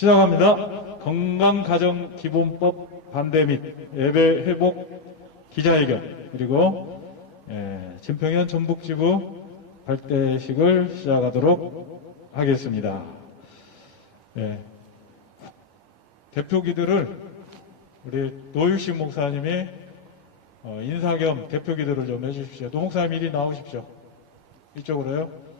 시작합니다. 건강가정기본법 반대 및 예배 회복 기자회견 그리고 진평현 전북지부 발대식을 시작하도록 하겠습니다. 대표 기도를 우리 노유식 목사님이 인사 겸 대표 기도를 좀 해주십시오. 노 목사님 이리 나오십시오. 이쪽으로요.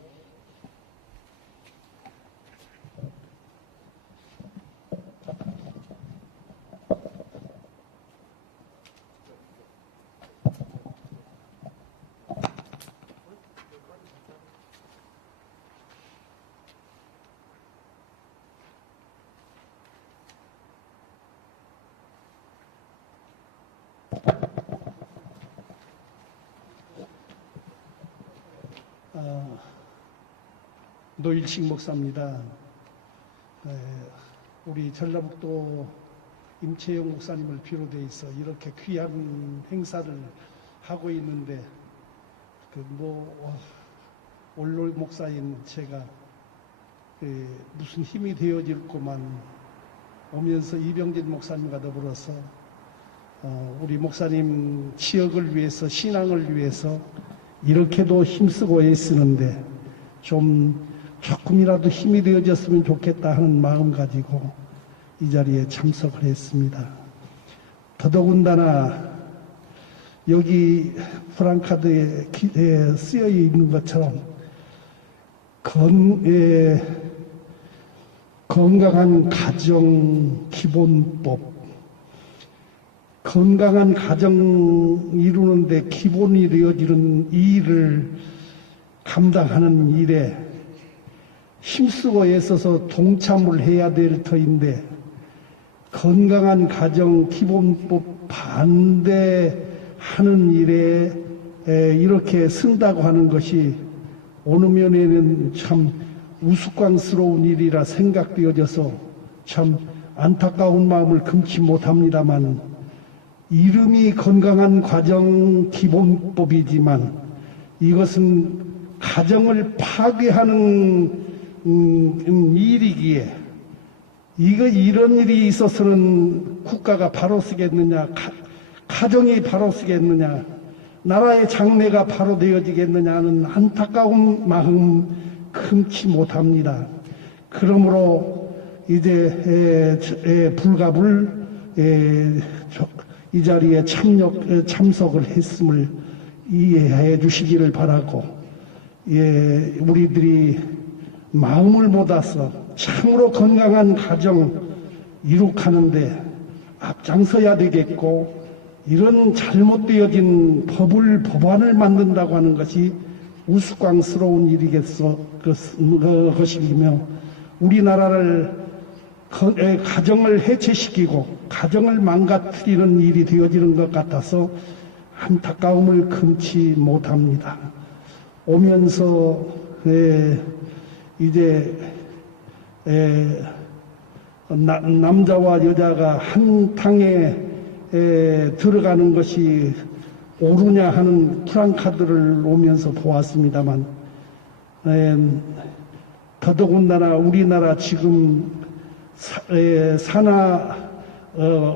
노일식 목사입니다. 우리 전라북도 임채영 목사님을 비롯해서 이렇게 귀한 행사를 하고 있는데 올롤 목사인 제가 무슨 힘이 되어질고만 오면서 이병진 목사님과 더불어서 우리 목사님 지역을 위해서 신앙을 위해서 이렇게도 힘쓰고 애쓰는데 조금이라도 힘이 되어졌으면 좋겠다 하는 마음 가지고 이 자리에 참석을 했습니다. 더더군다나 여기 프랑카드에 쓰여 있는 것처럼 건강한 가정 기본법, 건강한 가정 이루는데 기본이 되어지는 이 일을 감당하는 일에 힘쓰고 애써서 동참을 해야 될 터인데 건강한 가정 기본법 반대하는 일에 이렇게 쓴다고 하는 것이 어느 면에는 참 우스꽝스러운 일이라 생각되어져서 참 안타까운 마음을 금치 못합니다만 이름이 건강한 가정 기본법이지만 이것은 가정을 파괴하는 일이기에 이런 일이 있어서는 국가가 바로 쓰겠느냐, 가정이 바로 쓰겠느냐, 나라의 장래가 바로 되어지겠느냐 하는 안타까운 마음 금치 못합니다. 그러므로 이제 불갑을 이 자리에 참석을 했음을 이해해 주시기를 바라고, 우리들이 마음을 모아서 참으로 건강한 가정 이룩하는데 앞장서야 되겠고, 이런 잘못되어진 법안을 만든다고 하는 것이 우스꽝스러운 일이겠어 것이며, 우리나라를 가정을 해체시키고 가정을 망가뜨리는 일이 되어지는 것 같아서 안타까움을 금치 못합니다. 오면서 이제 남자와 여자가 한 탕에 들어가는 것이 옳으냐 하는 프랑카드를 오면서 보았습니다만, 더더군다나 우리나라 지금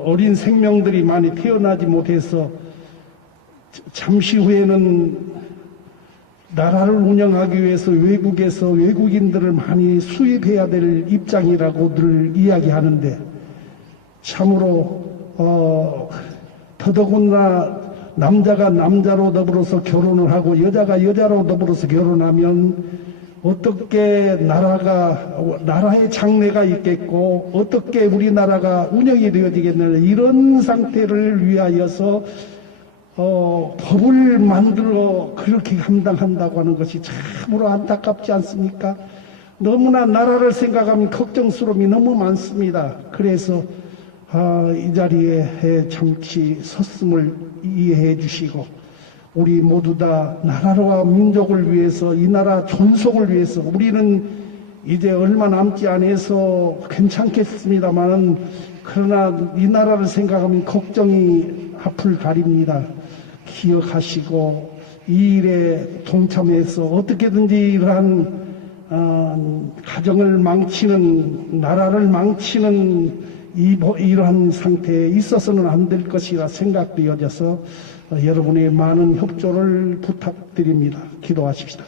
어린 생명들이 많이 태어나지 못해서 잠시 후에는 나라를 운영하기 위해서 외국에서 외국인들을 많이 수입해야 될 입장이라고들 이야기하는데, 참으로 더더군다나 남자가 남자로 더불어서 결혼을 하고 여자가 여자로 더불어서 결혼하면 어떻게 나라의 장래가 있겠고 어떻게 우리나라가 운영이 되어지겠느냐, 이런 상태를 위하여서 법을 만들어 그렇게 감당한다고 하는 것이 참으로 안타깝지 않습니까? 너무나 나라를 생각하면 걱정스러움이 너무 많습니다. 그래서 이 자리에 잠시 섰음을 이해해 주시고, 우리 모두 다 나라와 민족을 위해서, 이 나라 존속을 위해서, 우리는 이제 얼마 남지 않아서 괜찮겠습니다만, 그러나 이 나라를 생각하면 걱정이 앞을 가립니다. 기억하시고 이 일에 동참해서 어떻게든지 이러한 가정을 망치는, 나라를 망치는 이러한 상태에 있어서는 안 될 것이라 생각되어져서 여러분의 많은 협조를 부탁드립니다. 기도하십시다.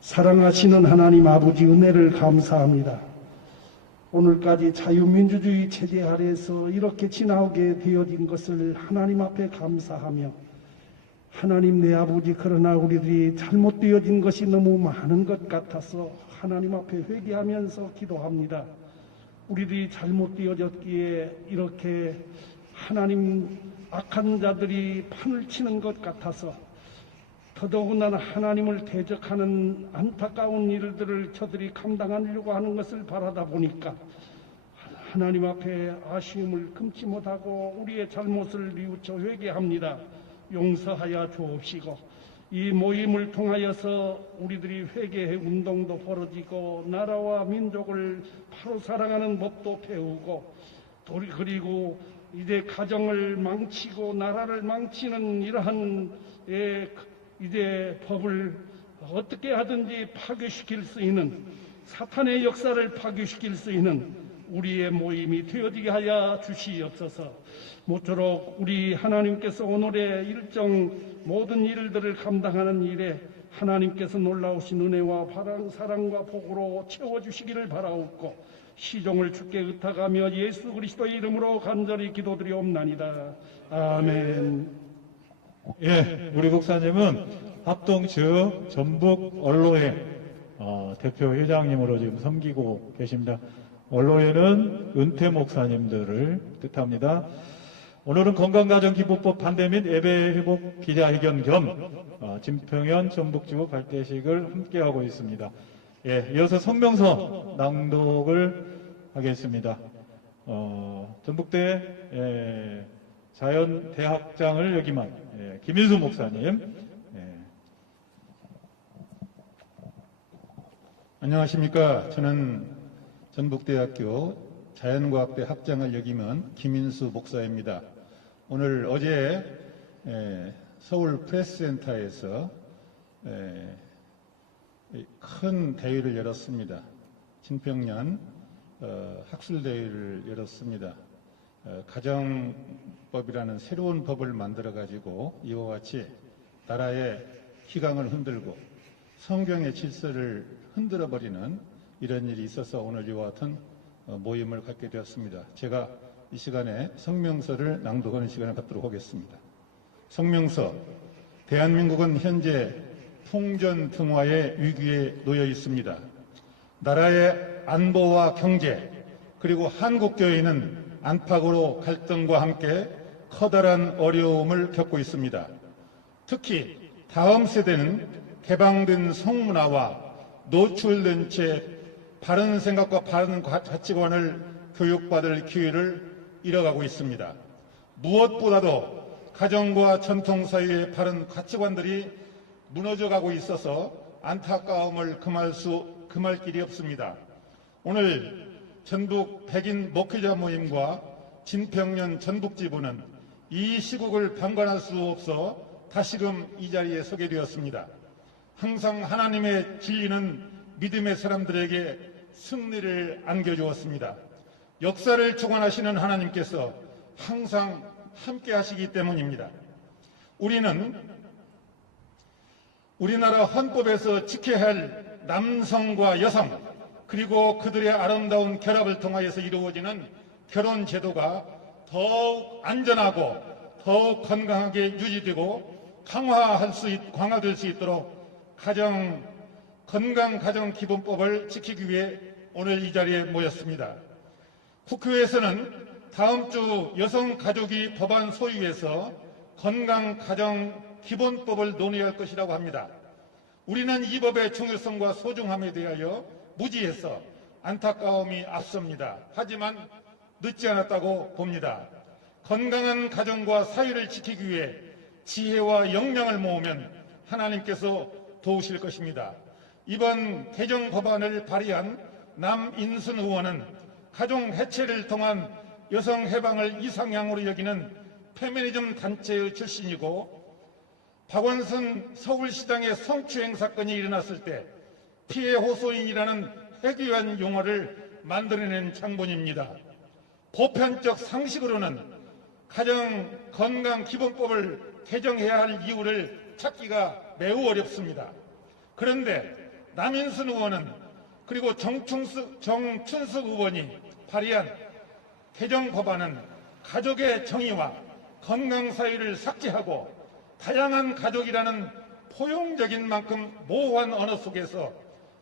사랑하시는 하나님 아버지, 은혜를 감사합니다. 오늘까지 자유민주주의 체제 아래에서 이렇게 지나오게 되어진 것을 하나님 앞에 감사하며, 하나님 내 아버지, 그러나 우리들이 잘못되어진 것이 너무 많은 것 같아서 하나님 앞에 회개하면서 기도합니다. 우리들이 잘못되어졌기에 이렇게 하나님 악한 자들이 판을 치는 것 같아서 더더군다나 하나님을 대적하는 안타까운 일들을 저들이 감당하려고 하는 것을 바라다 보니까 하나님 앞에 아쉬움을 금치 못하고 우리의 잘못을 뉘우쳐 회개합니다. 용서하여 주옵시고, 이 모임을 통하여서 우리들이 회개의 운동도 벌어지고 나라와 민족을 바로 사랑하는 법도 배우고, 그리고 이제 가정을 망치고 나라를 망치는 이러한 이제 법을 어떻게 하든지 파괴시킬 수 있는, 사탄의 역사를 파괴시킬 수 있는 우리의 모임이 되어지게 하여 주시옵소서. 모쪼록 우리 하나님께서 오늘의 일정 모든 일들을 감당하는 일에 하나님께서 놀라우신 은혜와 사랑과 복으로 채워주시기를 바라옵고, 시종을 주께 의탁하며 예수 그리스도의 이름으로 간절히 기도드리옵나이다. 아멘. 예, 우리 목사님은 합동측 전북 언로회 대표 회장님으로 지금 섬기고 계십니다. 언로회는 은퇴 목사님들을 뜻합니다. 오늘은 건강가정기부법 반대 및 예배회복 기자회견 겸 진평현 전북지부 발대식을 함께하고 있습니다. 예, 이어서 성명서 낭독을 하겠습니다. 전북대 자연대학장을 역임한 김인수 목사님. 안녕하십니까. 저는 전북대학교 자연과학대 학장을 역임한 김인수 목사입니다. 오늘 어제 서울 프레스센터에서 큰 대회를 열었습니다. 진평년 학술대회를 열었습니다. 가정법이라는 새로운 법을 만들어가지고 이와 같이 나라의 기강을 흔들고 성경의 질서를 흔들어버리는 이런 일이 있어서 오늘 이와 같은 모임을 갖게 되었습니다. 제가 이 시간에 성명서를 낭독하는 시간을 갖도록 하겠습니다. 성명서. 대한민국은 현재 풍전등화의 위기에 놓여 있습니다. 나라의 안보와 경제, 그리고 한국교회는 안팎으로 갈등과 함께 커다란 어려움을 겪고 있습니다. 특히 다음 세대는 개방된 성문화와 노출된 채 바른 생각과 바른 가치관을 교육받을 기회를 잃어가고 있습니다. 무엇보다도 가정과 전통 사이의 바른 가치관들이 무너져가고 있어서 안타까움을 금할 길이 없습니다. 오늘 전북 백인 목회자 모임과 진평년 전북지부는 이 시국을 방관할 수 없어 다시금 이 자리에 서게 되었습니다. 항상 하나님의 진리는 믿음의 사람들에게 승리를 안겨주었습니다. 역사를 주관하시는 하나님께서 항상 함께 하시기 때문입니다. 우리는 우리나라 헌법에서 지켜야 할 남성과 여성, 그리고 그들의 아름다운 결합을 통하여서 이루어지는 결혼 제도가 더욱 안전하고 더욱 건강하게 유지되고 강화될 수 있도록 건강가정기본법을 지키기 위해 오늘 이 자리에 모였습니다. 국회에서는 다음 주 여성가족위 법안 소위에서 건강가정기본법을 논의할 것이라고 합니다. 우리는 이 법의 중요성과 소중함에 대하여 무지해서 안타까움이 앞섭니다. 하지만 늦지 않았다고 봅니다. 건강한 가정과 사회를 지키기 위해 지혜와 역량을 모으면 하나님께서 도우실 것입니다. 이번 개정 법안을 발의한 남인순 의원은 가정 해체를 통한 여성 해방을 이상향으로 여기는 페미니즘 단체의 출신이고, 박원순 서울시장의 성추행 사건이 일어났을 때 피해 호소인이라는 해괴한 용어를 만들어낸 장본입니다. 보편적 상식으로는 가정건강기본법을 개정해야 할 이유를 찾기가 매우 어렵습니다. 그런데 남인순 의원은 그리고 정춘숙 의원이 발의한 개정 법안은 가족의 정의와 건강사유를 삭제하고 다양한 가족이라는 포용적인 만큼 모호한 언어 속에서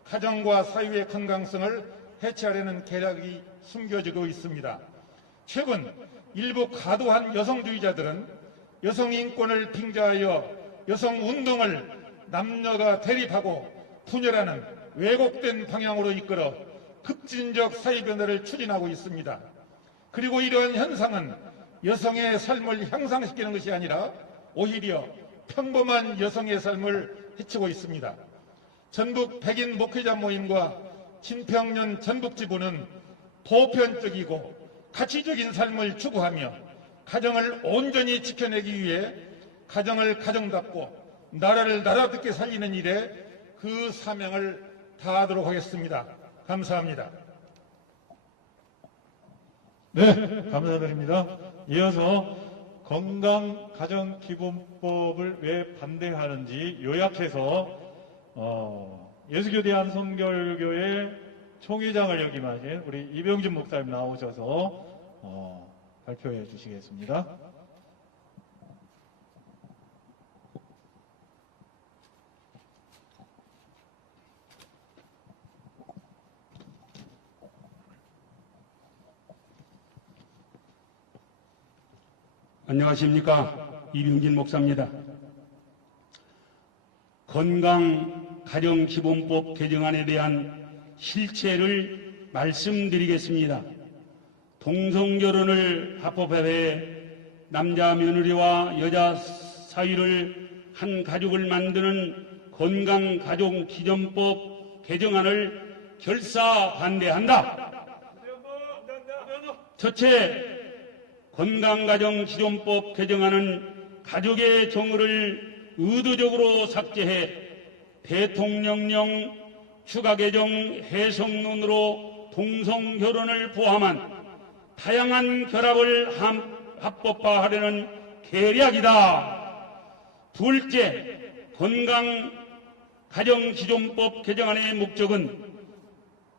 가정과 사유의 건강성을 해체하려는 계략이 숨겨지고 있습니다. 최근 일부 과도한 여성주의자들은 여성 인권을 빙자하여 여성 운동을 남녀가 대립하고 분열하는 왜곡된 방향으로 이끌어 급진적 사회 변화를 추진하고 있습니다. 그리고 이러한 현상은 여성의 삶을 향상시키는 것이 아니라 오히려 평범한 여성의 삶을 해치고 있습니다. 전북 백인 목회자 모임과 진평년 전북지부는 보편적이고 가치적인 삶을 추구하며 가정을 온전히 지켜내기 위해 가정을 가정답고 나라를 나라답게 살리는 일에 그 사명을 다하도록 하겠습니다. 감사합니다. 네, 감사드립니다. 이어서 건강가정기본법을 왜 반대하는지 요약해서 예수교대 한성결교회 총회장을 역임하신 우리 이병진 목사님 나오셔서 발표해 주시겠습니다. 안녕하십니까. 이병진 목사입니다. 건강가정기본법 개정안에 대한 실체를 말씀드리겠습니다. 동성결혼을 합법화해 남자 며느리와 여자 사이를 한 가족을 만드는 건강가정기본법 개정안을 결사 반대한다. 첫째, 건강가정기본법 개정안은 가족의 정의를 의도적으로 삭제해 대통령령 추가개정 해석론으로 동성결혼을 포함한 다양한 결합을 합법화하려는 계략이다. 둘째, 건강가정기본법 개정안의 목적은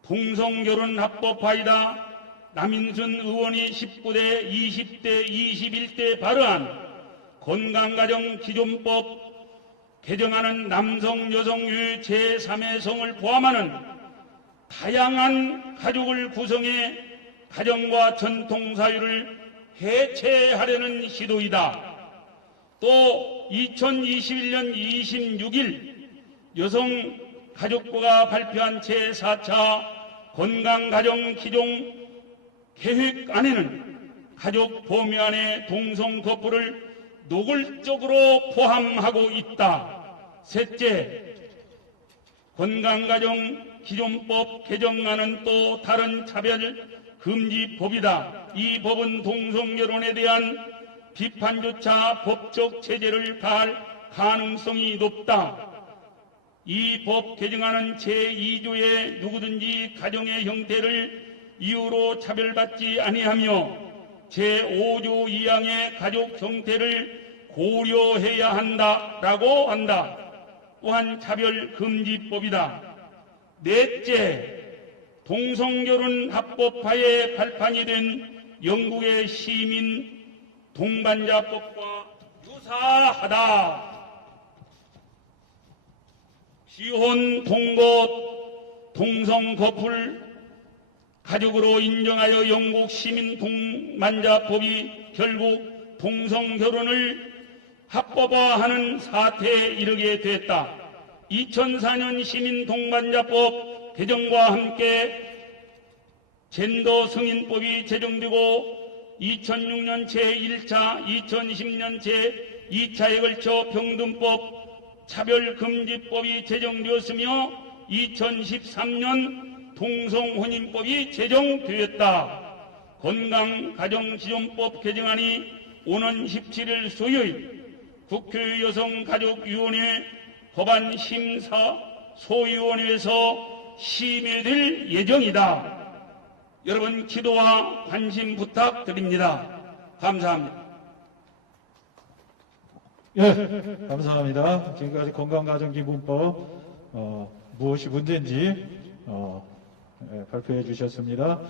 동성결혼 합법화이다. 남인순 의원이 19대, 20대, 21대 발의한 건강가정기본법 개정안은 남성, 여성의 제3의 성을 포함하는 다양한 가족을 구성해 가정과 전통사유를 해체하려는 시도이다. 또 2021년 26일 여성가족부가 발표한 제4차 건강가정기종 계획안에는 가족 범위 안에 동성 커플을 노골적으로 포함하고 있다. 셋째, 건강가정기본법 개정안은 또 다른 차별금지법이다. 이 법은 동성결혼에 대한 비판조차 법적 제재를 가할 가능성이 높다. 이 법 개정안은 제2조에 누구든지 가정의 형태를 이유로 차별받지 아니하며 제5조 2항의 가족 형태를 고려해야 한다라고 한다. 또한 차별금지법이다. 넷째, 동성결혼 합법화에 발판이 된 영국의 시민 동반자법과 유사하다. 기혼, 동거, 동성 커플 가족으로 인정하여 영국 시민 동반자법이 결국 동성결혼을 합법화하는 사태에 이르게 됐다. 2004년 시민 동반자법 개정과 함께 젠더 승인법이 제정되고 2006년 제1차, 2010년 제2차에 걸쳐 평등법 차별금지법이 제정되었으며 2013년 동성혼인법이 제정되었다. 건강가정기본법 개정안이 오는 17일 수요일 국회 여성가족위원회 법안 심사 소위원회에서 심의될 예정이다. 여러분 기도와 관심 부탁드립니다. 감사합니다. 예, 감사합니다. 지금까지 건강가정기본법 무엇이 문제인지 발표해 주셨습니다.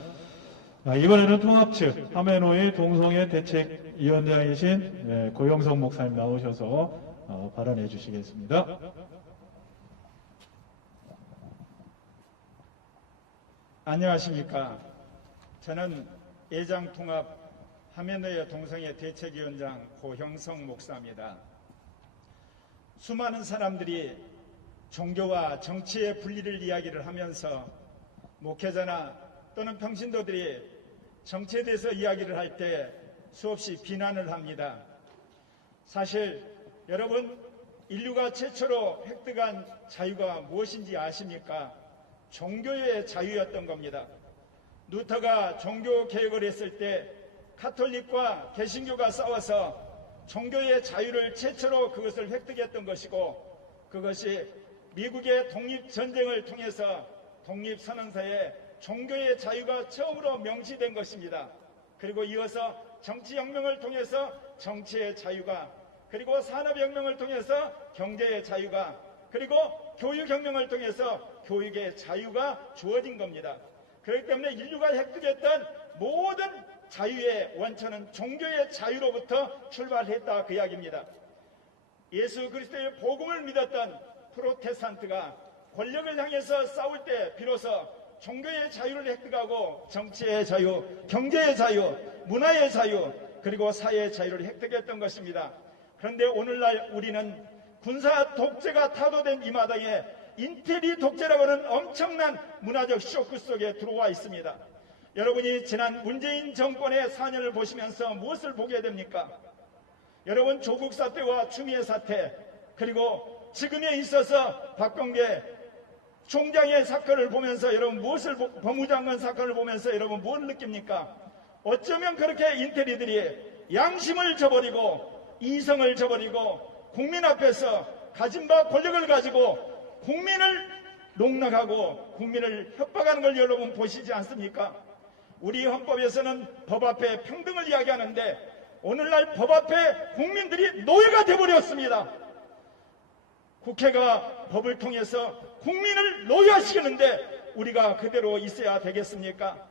이번에는 통합측 하메노이 동성애 대책위원장이신 고영석 목사님 나오셔서 발언해 주시겠습니다. 안녕하십니까. 저는 예장통합 하메노이 동성애 대책위원장 고형석 목사입니다. 수많은 사람들이 종교와 정치의 분리를 이야기를 하면서 목회자나 또는 평신도들이 정치에 대해서 이야기를 할 때 수없이 비난을 합니다. 사실 여러분, 인류가 최초로 획득한 자유가 무엇인지 아십니까? 종교의 자유였던 겁니다. 루터가 종교 개혁을 했을 때 카톨릭과 개신교가 싸워서 종교의 자유를 최초로 그것을 획득했던 것이고, 그것이 미국의 독립전쟁을 통해서 독립선언서에 종교의 자유가 처음으로 명시된 것입니다. 그리고 이어서 정치혁명을 통해서 정치의 자유가, 그리고 산업혁명을 통해서 경제의 자유가, 그리고 교육혁명을 통해서 교육의 자유가 주어진 겁니다. 그렇기 때문에 인류가 획득했던 모든 자유의 원천은 종교의 자유로부터 출발했다, 그 이야기입니다. 예수 그리스도의 복음을 믿었던 프로테스탄트가 권력을 향해서 싸울 때 비로소 종교의 자유를 획득하고 정치의 자유, 경제의 자유, 문화의 자유, 그리고 사회의 자유를 획득했던 것입니다. 그런데 오늘날 우리는 군사 독재가 타도된 이 마당에 인테리 독재라고 하는 엄청난 문화적 쇼크 속에 들어와 있습니다. 여러분이 지난 문재인 정권의 4년을 보시면서 무엇을 보게 됩니까? 여러분, 조국 사태와 추미애 사태, 그리고 지금에 있어서 박범계 총장의 사건을 보면서 여러분 무엇을, 법무장관 사건을 보면서 여러분 뭘 느낍니까? 어쩌면 그렇게 인테리들이 양심을 저버리고 이성을 저버리고 국민 앞에서 가진 바 권력을 가지고 국민을 농락하고 국민을 협박하는 걸 여러분 보시지 않습니까? 우리 헌법에서는 법 앞에 평등을 이야기하는데 오늘날 법 앞에 국민들이 노예가 되어버렸습니다. 국회가 법을 통해서 국민을 노예화시키는데 우리가 그대로 있어야 되겠습니까?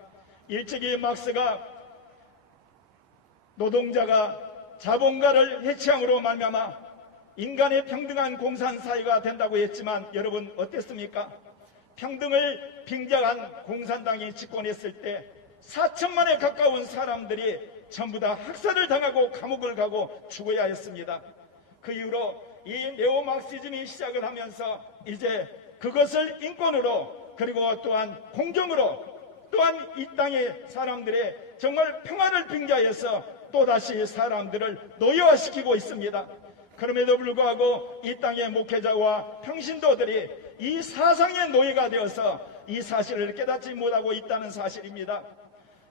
일찍이 막스가 노동자가 자본가를 해치함으로 말미암아 인간의 평등한 공산사회가 된다고 했지만 여러분 어땠습니까? 평등을 빙자한 공산당이 집권했을 때 4천만에 가까운 사람들이 전부 다 학살을 당하고 감옥을 가고 죽어야 했습니다. 그 이후로 이 네오막시즘이 시작을 하면서 이제 그것을 인권으로, 그리고 또한 공정으로, 또한 이 땅의 사람들의 정말 평화를 빙자해서 또다시 사람들을 노예화시키고 있습니다. 그럼에도 불구하고 이 땅의 목회자와 평신도들이 이 사상의 노예가 되어서 이 사실을 깨닫지 못하고 있다는 사실입니다.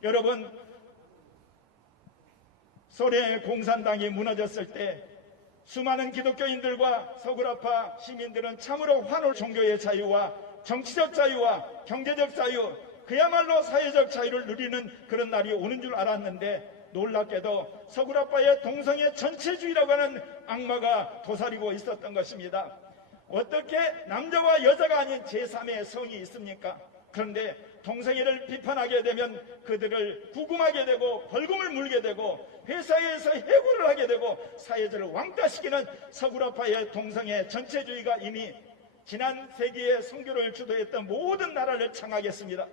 여러분, 소련의 공산당이 무너졌을 때 수많은 기독교인들과 서구라파 시민들은 참으로 환호 종교의 자유와 정치적 자유와 경제적 자유, 그야말로 사회적 자유를 누리는 그런 날이 오는 줄 알았는데 놀랍게도 서구라파의 동성애 전체주의라고 하는 악마가 도사리고 있었던 것입니다. 어떻게 남자와 여자가 아닌 제3의 성이 있습니까? 그런데 동성애를 비판하게 되면 그들을 구금하게 되고 벌금을 물게 되고 회사에서 해고를 하게 되고 사회적으로 왕따시키는 서구라파의 동성애 전체주의가 이미 지난 세기의 선교를 주도했던 모든 나라를 장악했습니다.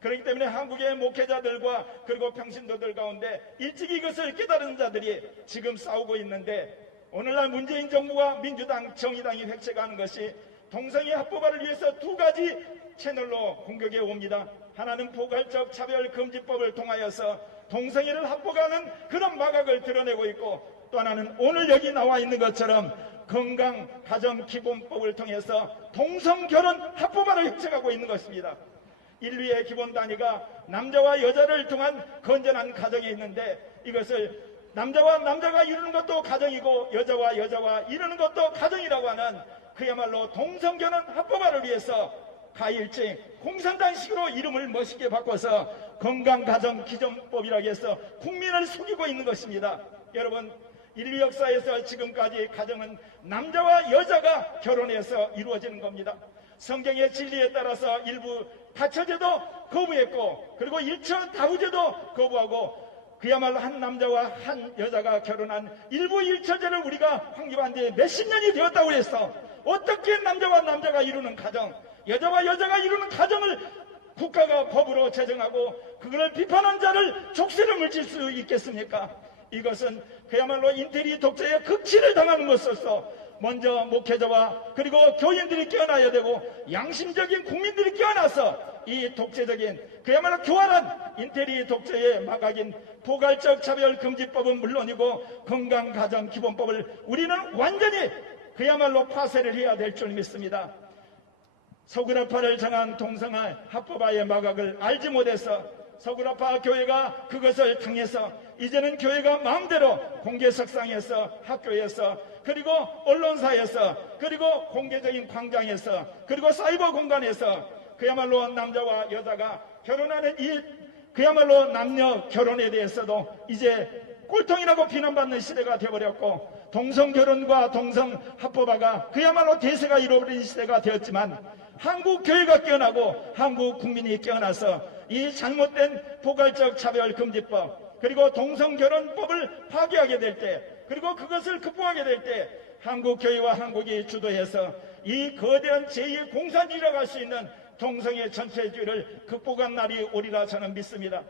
그렇기 때문에 한국의 목회자들과 그리고 평신도들 가운데 일찍이 이것을 깨달은 자들이 지금 싸우고 있는데, 오늘날 문재인 정부와 민주당, 정의당이 획책하는 것이 동성애 합법화를 위해서 두 가지 채널로 공격해 옵니다. 하나는 포괄적 차별금지법을 통하여서 동성애를 합법화하는 그런 마각을 드러내고 있고, 또 하나는 오늘 여기 나와 있는 것처럼 건강가정기본법을 통해서 동성결혼 합법화를 획책하고 있는 것입니다. 인류의 기본 단위가 남자와 여자를 통한 건전한 가정이 있는데, 이것을 남자와 남자가 이루는 것도 가정이고 여자와 여자가 이루는 것도 가정이라고 하는 그야말로 동성결혼 합법화를 위해서 가일증 공산당식으로 이름을 멋있게 바꿔서 건강가정기준법이라고 해서 국민을 속이고 있는 것입니다. 여러분, 인류 역사에서 지금까지 가정은 남자와 여자가 결혼해서 이루어지는 겁니다. 성경의 진리에 따라서 일부 다처제도 거부했고, 그리고 일처 다우제도 거부하고, 그야말로 한 남자와 한 여자가 결혼한 일부 일처제를 우리가 확립한 지 몇십 년이 되었다고 해서 어떻게 남자와 남자가 이루는 가정, 여자와 여자가 이루는 가정을 국가가 법으로 제정하고 그걸 비판한 자를 족쇄를 물질 수 있겠습니까? 이것은 그야말로 인테리 독재의 극치를 당하는 것으로서 먼저 목회자와 그리고 교인들이 깨어나야 되고 양심적인 국민들이 깨어나서 이 독재적인 그야말로 교활한 인테리 독재의 마각인 포괄적 차별금지법은 물론이고 건강가정기본법을 우리는 완전히 그야말로 파쇄를 해야 될 줄 믿습니다. 서구라파를 정한 동성애 합법화의 마각을 알지 못해서 서구라파 교회가 그것을 당해서 이제는 교회가 마음대로 공개석상에서 학교에서 그리고 언론사에서 그리고 공개적인 광장에서 그리고 사이버 공간에서 그야말로 남자와 여자가 결혼하는 이 그야말로 남녀 결혼에 대해서도 이제 꼴통이라고 비난받는 시대가 되어버렸고 동성결혼과 동성합법화가 그야말로 대세가 이루어버린 시대가 되었지만 한국 교회가 깨어나고 한국 국민이 깨어나서 이 잘못된 포괄적 차별금지법 그리고 동성결혼법을 파기하게 될 때 그리고 그것을 극복하게 될 때 한국 교회와 한국이 주도해서 이 거대한 제2의 공산주의라고 할 수 있는 동성애 전체주의를 극복한 날이 오리라 저는 믿습니다.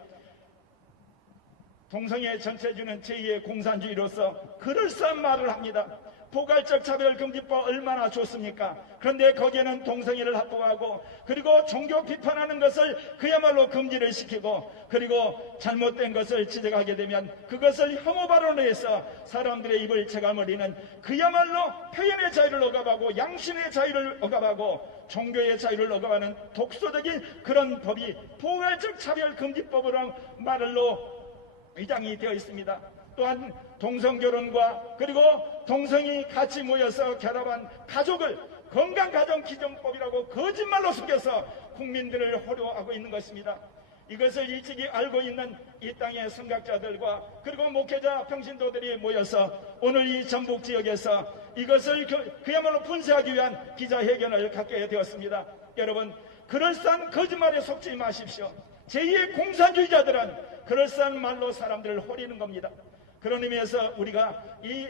동성애 전체주의는 제2의 공산주의로서 그럴싸한 말을 합니다. 포괄적 차별금지법 얼마나 좋습니까? 그런데 거기에는 동성애를 합법화하고 그리고 종교 비판하는 것을 그야말로 금지를 시키고 그리고 잘못된 것을 지적하게 되면 그것을 혐오 발언을 해서 사람들의 입을 체감을리는 그야말로 표현의 자유를 억압하고 양심의 자유를 억압하고 종교의 자유를 억압하는 독소적인 그런 법이 포괄적 차별금지법으로 말로 위장이 되어 있습니다. 또한 동성결혼과 그리고 동성이 같이 모여서 결합한 가족을 건강가정기준법이라고 거짓말로 숨겨서 국민들을 호려하고 있는 것입니다. 이것을 일찍이 알고 있는 이 땅의 선각자들과 그리고 목회자 평신도들이 모여서 오늘 이 전북 지역에서 이것을 그야말로 분쇄하기 위한 기자회견을 갖게 되었습니다. 여러분, 그럴싸한 거짓말에 속지 마십시오. 제2의 공산주의자들은 그럴싸한 말로 사람들을 호리는 겁니다. 그런 의미에서 우리가 이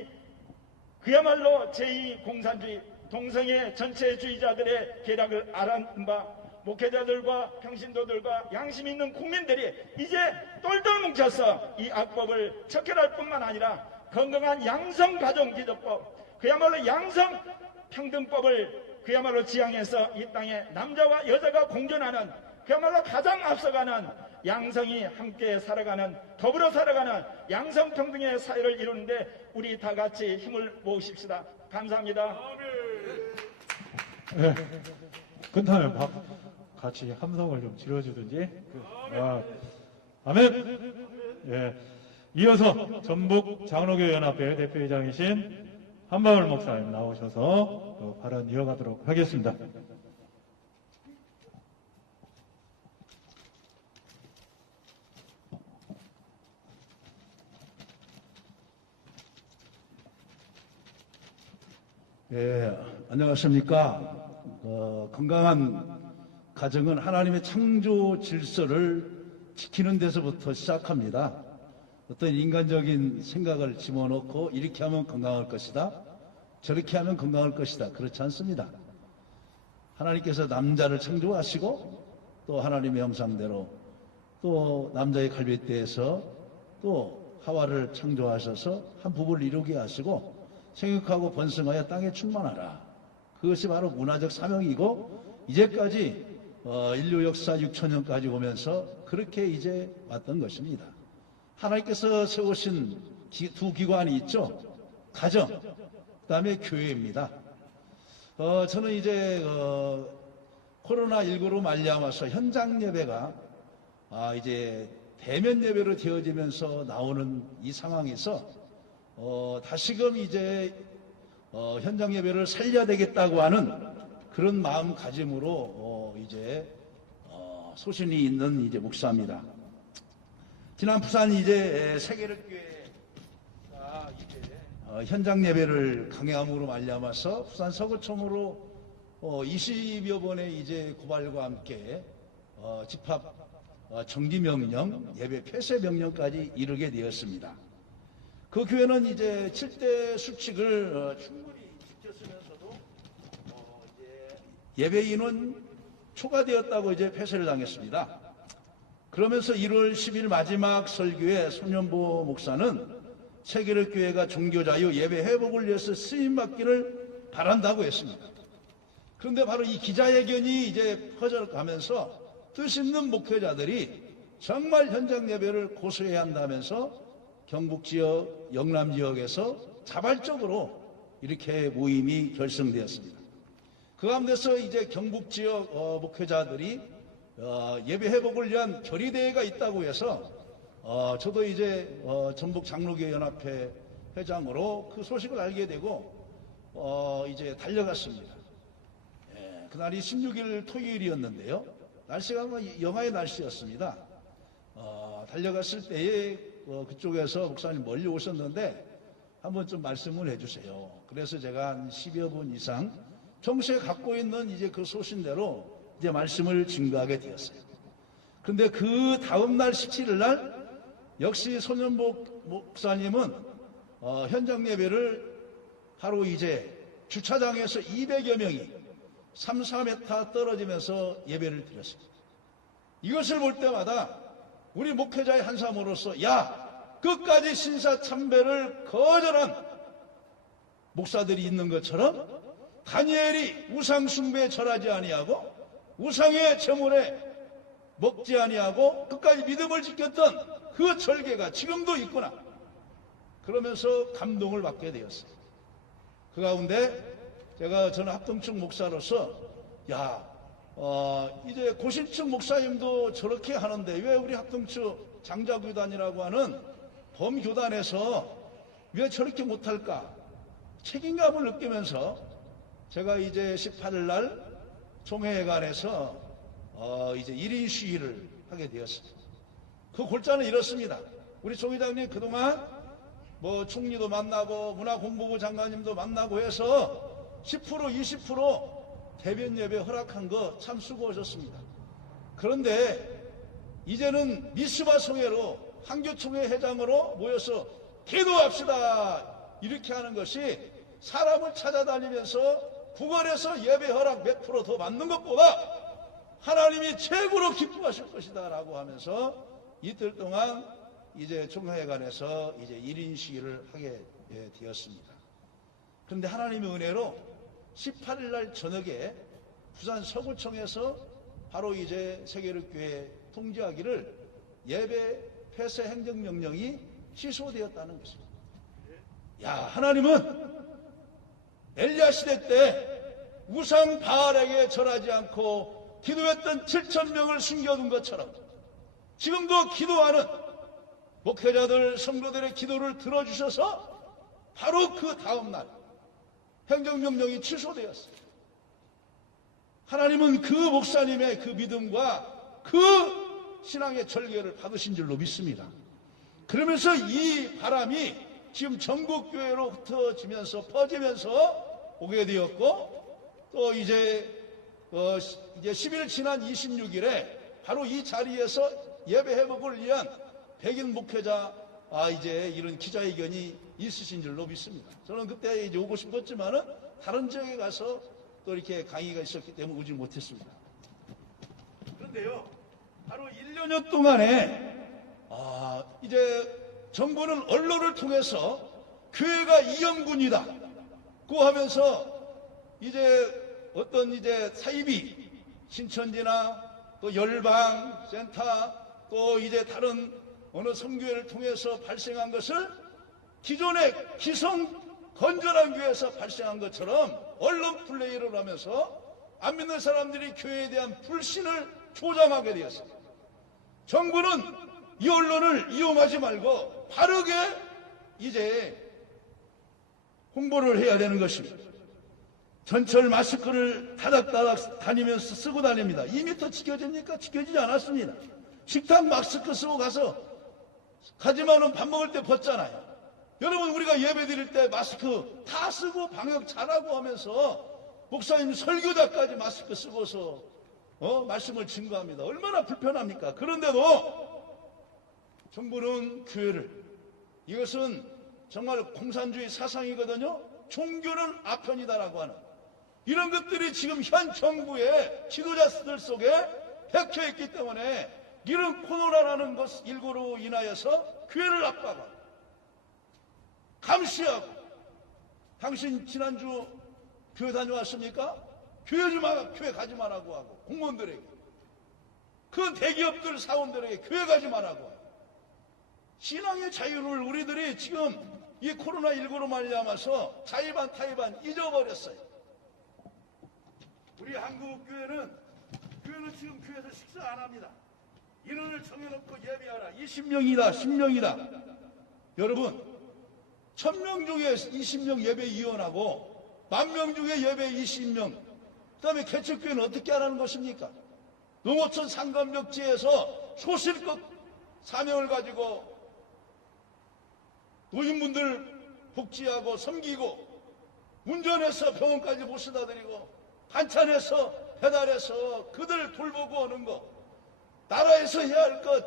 그야말로 제2공산주의 동성애 전체주의자들의 계략을 알아낸 바 목회자들과 평신도들과 양심 있는 국민들이 이제 똘똘 뭉쳐서 이 악법을 척결할 뿐만 아니라 건강한 양성가정기준법 그야말로 양성평등법을 그야말로 지향해서 이 땅에 남자와 여자가 공존하는 그야말로 가장 앞서가는 양성이 함께 살아가는 더불어 살아가는 양성평등의 사회를 이루는데 우리 다 같이 힘을 모으십시다. 감사합니다. 네. 끝나면 같이 함성을 좀 지어주든지. 아멘. 예. 이어서 전북 장로교 연합회 대표이장이신 한방울 목사님 나오셔서 발언 이어가도록 하겠습니다. 예, 안녕하십니까. 건강한 가정은 하나님의 창조 질서를 지키는 데서부터 시작합니다. 어떤 인간적인 생각을 집어넣고 이렇게 하면 건강할 것이다, 저렇게 하면 건강할 것이다, 그렇지 않습니다. 하나님께서 남자를 창조하시고 또 하나님의 형상대로 또 남자의 갈빗대에서 또 하와를 창조하셔서 한 부부를 이루게 하시고 생육하고 번성하여 땅에 충만하라. 그것이 바로 문화적 사명이고 이제까지 인류 역사 6천년까지 오면서 그렇게 이제 왔던 것입니다. 하나님께서 세우신 두 기관이 있죠. 가정, 그 다음에 교회입니다. 저는 이제 코로나19로 말미암아서 현장 예배가 이제 대면 예배로 되어지면서 나오는 이 상황에서 다시금 이제 현장 예배를 살려야 되겠다고 하는 그런 마음가짐으로 이제 소신이 있는 이제 목사입니다. 지난 부산 이제 세계력교회가 이제 현장 예배를 강행함으로 말미암아서 부산 서구청으로 20여 번의 이제 고발과 함께 집합 정지 명령, 예배 폐쇄 명령까지 이르게 되었습니다. 그 교회는 이제 7대 수칙을 충분히 지켰으면서도 이제 예배인은 초과되었다고 이제 폐쇄를 당했습니다. 그러면서 1월 10일 마지막 설교에 손현보 목사는 세계력교회가 종교자유 예배 회복을 위해서 쓰임받기를 바란다고 했습니다. 그런데 바로 이 기자회견이 이제 퍼져가면서 뜻 있는 목회자들이 정말 현장 예배를 고수해야 한다면서 경북 지역, 영남 지역에서 자발적으로 이렇게 모임이 결성되었습니다. 그 가운데서 이제 경북 지역 목회자들이 예배 회복을 위한 결의대회가 있다고 해서 저도 이제 전북 장로교 연합회 회장으로 그 소식을 알게 되고 이제 달려갔습니다. 그날이 16일 토요일이었는데요. 날씨가 영하의 날씨였습니다. 달려갔을 때에 그쪽에서 목사님 멀리 오셨는데 한번 좀 말씀을 해주세요. 그래서 제가 한 10여 분 이상 평소에 갖고 있는 이제 그 소신대로 이제 말씀을 증거하게 되었어요. 그런데 그 다음 날 17일 날 역시 손현복 목사님은 현장 예배를 바로 이제 주차장에서 200여 명이 3, 4m 떨어지면서 예배를 드렸습니다. 이것을 볼 때마다 우리 목회자의 한 사람으로서 끝까지 신사참배를 거절한 목사들이 있는 것처럼 다니엘이 우상 숭배에 절하지 아니하고 우상의 제물에 먹지 아니하고 끝까지 믿음을 지켰던 그 절개가 지금도 있구나. 그러면서 감동을 받게 되었어요. 그 가운데 저는 합동측 목사로서 이제 고신측 목사님도 저렇게 하는데 왜 우리 합동측 장자교단이라고 하는 범교단에서 왜 저렇게 못할까? 책임감을 느끼면서 제가 이제 18일 날 총회관에서 이제 1인 시위를 하게 되었습니다. 그 골자는 이렇습니다. 우리 총 회장님 그동안 총리도 만나고 문화공보부 장관님도 만나고 해서 10% 20% 대변 예배 허락한 거 참 수고하셨습니다. 그런데 이제는 미스바 성회로 한교총회 회장으로 모여서 기도합시다 이렇게 하는 것이 사람을 찾아다니면서 구걸해서 예배 허락 몇 프로 더 받는 것보다 하나님이 최고로 기뻐하실 것이다 라고 하면서 이틀 동안 이제 총회관에서 이제 1인 시위를 하게 되었습니다. 그런데 하나님의 은혜로 18일 날 저녁에 부산 서구청에서 바로 이제 세계력교회 통지하기를 예배 폐쇄 행정명령이 취소되었다는 것입니다. 하나님은 엘리야 시대 때 우상 바알에게 절하지 않고 기도했던 7,000명을 숨겨둔 것처럼 지금도 기도하는 목회자들, 성도들의 기도를 들어주셔서 바로 그 다음 날 행정명령이 취소되었어요. 하나님은 그 목사님의 그 믿음과 그 신앙의 절개를 받으신 줄로 믿습니다. 그러면서 이 바람이 지금 전국교회로 흩어지면서 퍼지면서 오게 되었고 또 이제 10일 지난 26일에 바로 이 자리에서 예배 회복을 위한 백인 목회자 이제 이런 기자회견이 있으신 줄로 믿습니다. 저는 그때 이제 오고 싶었지만은 다른 지역에 가서 또 이렇게 강의가 있었기 때문에 오지 못했습니다. 그런데요, 바로 1년여 동안에 이제 정부는 언론을 통해서 교회가 이영군이다고 하면서 이제 어떤 이제 사이비 신천지나 또 열방 센터 또 이제 다른 어느 선교회를 통해서 발생한 것을 기존의 기성 건전한 교회에서 발생한 것처럼 언론 플레이를 하면서 안 믿는 사람들이 교회에 대한 불신을 조장하게 되었습니다. 정부는 이 언론을 이용하지 말고 바르게 이제 홍보를 해야 되는 것입니다. 전철 마스크를 다닥다닥 다니면서 쓰고 다닙니다. 2m 지켜집니까? 지켜지지 않았습니다. 식당 마스크 쓰고 가지만은 밥 먹을 때 벗잖아요. 여러분, 우리가 예배 드릴 때 마스크 다 쓰고 방역 잘하고 하면서 목사님 설교자까지 마스크 쓰고서 말씀을 증거합니다. 얼마나 불편합니까? 그런데도 정부는 교회를, 이것은 정말 공산주의 사상이거든요. 종교는 아편이다라고 하는 이런 것들이 지금 현 정부의 지도자들 속에 박혀있기 때문에 이런 코로나라는 것 19로 인하여서 교회를 압박하고 감시하고, 당신 지난주 교회 다녀왔습니까? 교회 가지 말라고 하고, 공무원들에게, 그 대기업들 사원들에게 교회 가지 말라고 하고, 신앙의 자유를 우리들이 지금 이 코로나19로 말미암아서 자의반 타의반 잊어버렸어요. 우리 한국교회는 지금 교회에서 식사 안 합니다. 인원을 정해놓고 예배하라. 20명이다 10명이다. 여러분, 1000명 중에 20명 예배위원하고 10,000명 중에 예배 20명, 그 다음에 개척교회는 어떻게 하라는 것입니까? 농어촌 상감역지에서 소실껏 사명을 가지고 노인분들 복지하고 섬기고, 운전해서 병원까지 모셔다 드리고, 반찬해서 배달해서 그들 돌보고 오는 것, 나라에서 해야 할 것,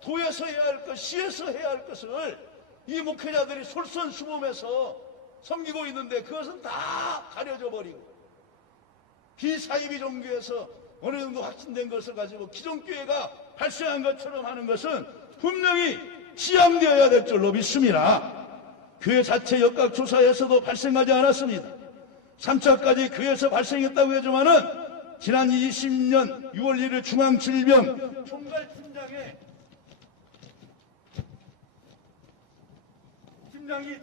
도에서 해야 할 것, 시에서 해야 할 것을 이 목회자들이 솔선수범해서 섬기고 있는데 그것은 다 가려져 버리고, 비사이비 종교에서 어느 정도 확진된 것을 가지고 기존교회가 발생한 것처럼 하는 것은 분명히 지양되어야 될 줄로 믿습니다. 교회 자체 역학조사에서도 발생하지 않았습니다. 3차까지 교회에서 발생했다고 하지만은 지난 20년 6월 1일 중앙질병 총괄팀장이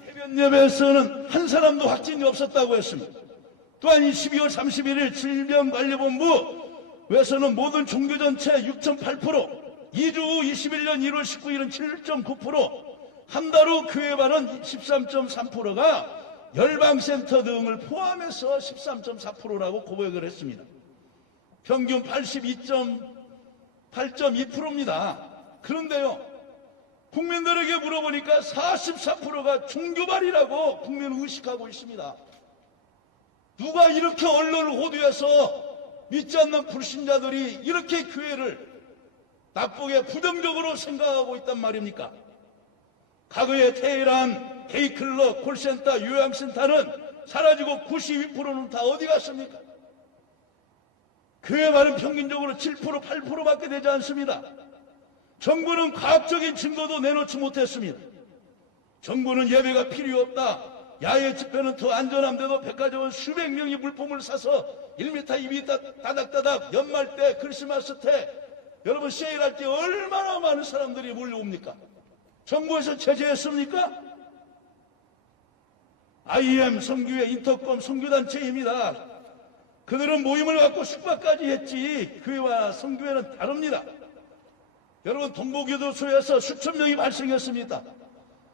대변 예배에서는 한 사람도 확진이 없었다고 했습니다. 또한 12월 31일 질병관리본부에서는 모든 종교 전체 6.8%, 2주 후 21년 1월 19일은 7.9%, 한 달 후 교회 발은 13.3%가 열방센터 등을 포함해서 13.4%라고 고백을 했습니다. 평균 82.8.2%입니다. 그런데요, 국민들에게 물어보니까 44%가 종교발이라고 국민은 의식하고 있습니다. 누가 이렇게 언론을 호도해서 믿지 않는 불신자들이 이렇게 교회를 나쁘게 부정적으로 생각하고 있단 말입니까? 과거의 테헤란, 데이클럽, 콜센터, 요양센터는 사라지고 92%는 다 어디 갔습니까? 교회 말은 평균적으로 7%, 8%밖에 되지 않습니다. 정부는 과학적인 증거도 내놓지 못했습니다. 정부는 예배가 필요 없다, 야외 집회는 더 안전한데도 백화점은 수백 명이 물품을 사서 1m, 2m 따닥따닥 연말 때, 크리스마스 때, 여러분 세일할 때 얼마나 많은 사람들이 몰려옵니까? 정부에서 제재했습니까? IM 선교회, 인터컴 선교단체입니다. 그들은 모임을 갖고 숙박까지 했지 교회와 선교회는 다릅니다. 여러분, 동복교도소에서 수천 명이 발생했습니다.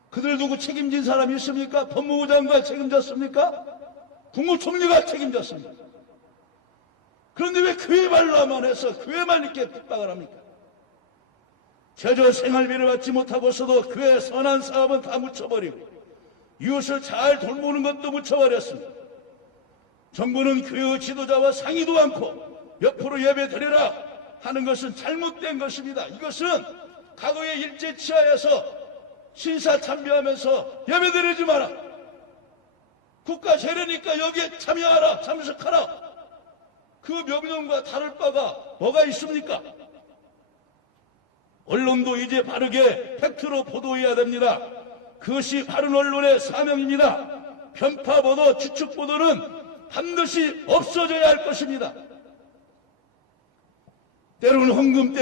그들 누구 책임진 사람이 있습니까? 법무부 장관 책임졌습니까? 국무총리가 책임졌습니다. 그런데 왜 교회 말로만 해서 교회만 이렇게 핍박을 합니까? 제조 생활비를 받지 못하고서도 교회 선한 사업은 다 묻혀버리고 이웃을 잘 돌보는 것도 묻혀버렸습니다. 정부는 교회 지도자와 상의도 않고 몇 프로 예배 드려라 하는 것은 잘못된 것입니다. 이것은 과거의 일제치하에서 신사 참배하면서 예배 드리지 마라, 국가 재래니까 여기에 참여하라, 참석하라, 그 명령과 다를 바가 뭐가 있습니까? 언론도 이제 바르게 팩트로 보도해야 됩니다. 그것이 바른 언론의 사명입니다. 편파 보도, 추측 보도는 반드시 없어져야 할 것입니다. 때로는 헌금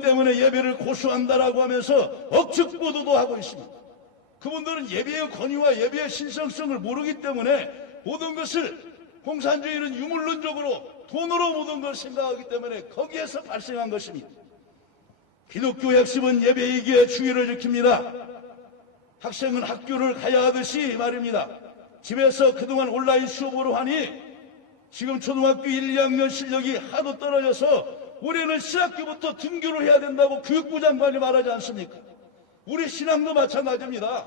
때문에 예배를 고수한다라고 하면서 억측 보도도 하고 있습니다. 그분들은 예배의 권위와 예배의 신성성을 모르기 때문에 모든 것을, 공산주의는 유물론적으로 돈으로 모든 걸 생각하기 때문에 거기에서 발생한 것입니다. 기독교 핵심은 예배이기에 주의를 지킵니다. 학생은 학교를 가야 하듯이 말입니다. 집에서 그동안 온라인 수업으로 하니 지금 초등학교 1, 2학년 실력이 하도 떨어져서 올해는 신학교부터 등교를 해야 된다고 교육부 장관이 말하지 않습니까? 우리 신앙도 마찬가지입니다.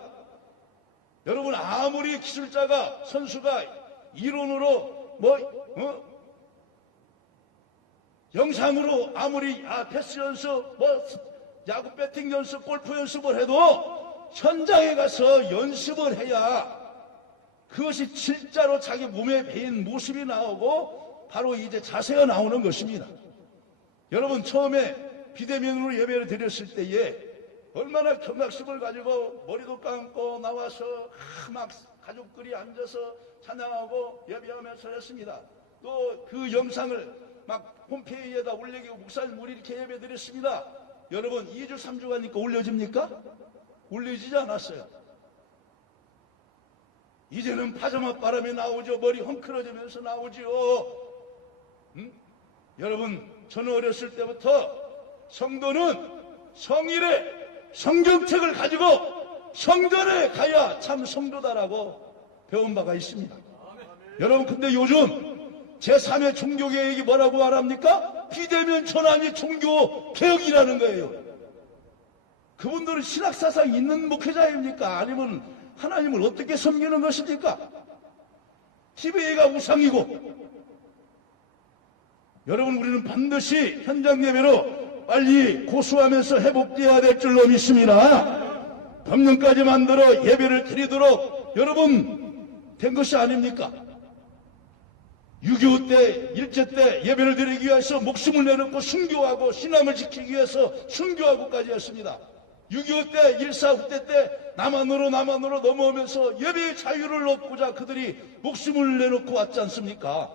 여러분, 아무리 기술자가, 선수가 이론으로 영상으로 아무리 패스 연습, 야구 배팅 연습, 골프 연습을 해도 현장에 가서 연습을 해야 그것이 진짜로 자기 몸에 배인 모습이 나오고 바로 이제 자세가 나오는 것입니다. 여러분, 처음에 비대면으로 예배를 드렸을 때에 얼마나 경각심을 가지고 머리도 감고 나와서 막 가족들이 앉아서 찬양하고 예배하면서 했습니다. 또 그 영상을 막 홈페이지에다 올리고 목사님 우리 이렇게 예배 드렸습니다. 여러분, 2주 3주 가니까 올려집니까? 올려지지 않았어요. 이제는 파자마 바람이 나오죠. 머리 헝클어지면서 나오죠. 여러분, 저는 어렸을 때부터 성도는 성일에 성경책을 가지고 성전에 가야 참 성도다라고 배운 바가 있습니다. 여러분, 근데 요즘 제3의 종교개혁이 뭐라고 말합니까? 비대면 전환이 종교개혁이라는 거예요. 그분들은 신학사상이 있는 목회자입니까? 아니면 하나님을 어떻게 섬기는 것입니까? TV가 우상이고. 여러분, 우리는 반드시 현장 예배로 빨리 고수하면서 회복되어야 될 줄로 믿습니다. 법령까지 만들어 예배를 드리도록 여러분 된 것이 아닙니까? 6.25 때, 일제 때 예배를 드리기 위해서 목숨을 내놓고 순교하고 신앙을 지키기 위해서 순교하고까지 했습니다. 6.25 때, 1.4 후대 때 남한으로 넘어오면서 예배의 자유를 얻고자 그들이 목숨을 내놓고 왔지 않습니까?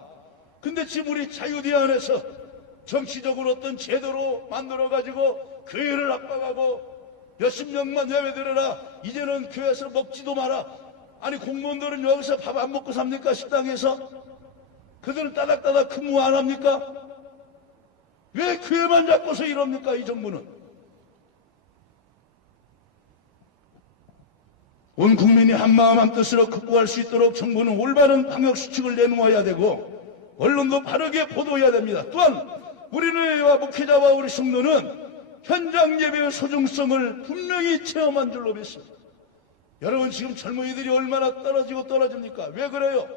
근데 지금 우리 자유대 안에서 정치적으로 어떤 제도로 만들어가지고 교회를 압박하고 몇십 명만 예배 드려라. 이제는 교회에서 먹지도 마라. 아니, 공무원들은 여기서 밥 안 먹고 삽니까? 식당에서? 그들은 따닥따닥 근무 안 합니까? 왜 교회만 잡고서 이럽니까? 이 정부는. 온 국민이 한마음 한뜻으로 극복할 수 있도록 정부는 올바른 방역수칙을 내놓아야 되고 언론도 바르게 보도해야 됩니다. 또한 우리네와 목회자와 우리 성도는 현장 예배의 소중성을 분명히 체험한 줄로 믿습니다. 여러분, 지금 젊은이들이 얼마나 떨어집니까? 왜 그래요?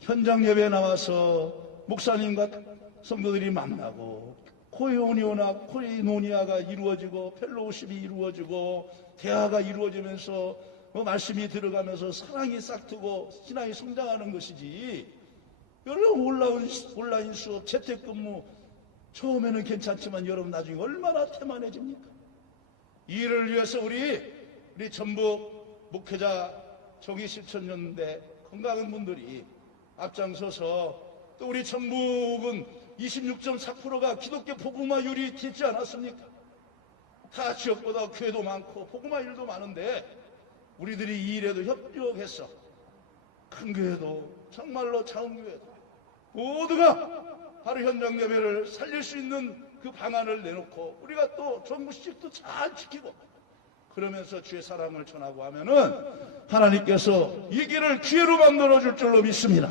현장 예배에 나와서 목사님과 성도들이 만나고 코이노니아가 이루어지고 펠로우십이 이루어지고 대화가 이루어지면서 말씀이 들어가면서 사랑이 싹트고 신앙이 성장하는 것이지. 여러분, 온라인 수업, 재택근무 처음에는 괜찮지만 여러분 나중에 얼마나 태만해집니까? 이 일을 위해서 우리 전북 목회자 정의실천연대 건강한 분들이 앞장서서 또 우리 전북은 26.4%가 기독교 복음화율이 되지 않았습니까? 다 지역보다 교회도 많고 복음화율도 많은데 우리들이 이 일에도 협력해서 큰 교회도 정말로 작은 교회도 모두가 바로 현장 예배를 살릴 수 있는 그 방안을 내놓고 우리가 또 정부식도 잘 지키고 그러면서 주의 사랑을 전하고 하면은 하나님께서 이 길을 기회로 만들어줄 줄로 믿습니다.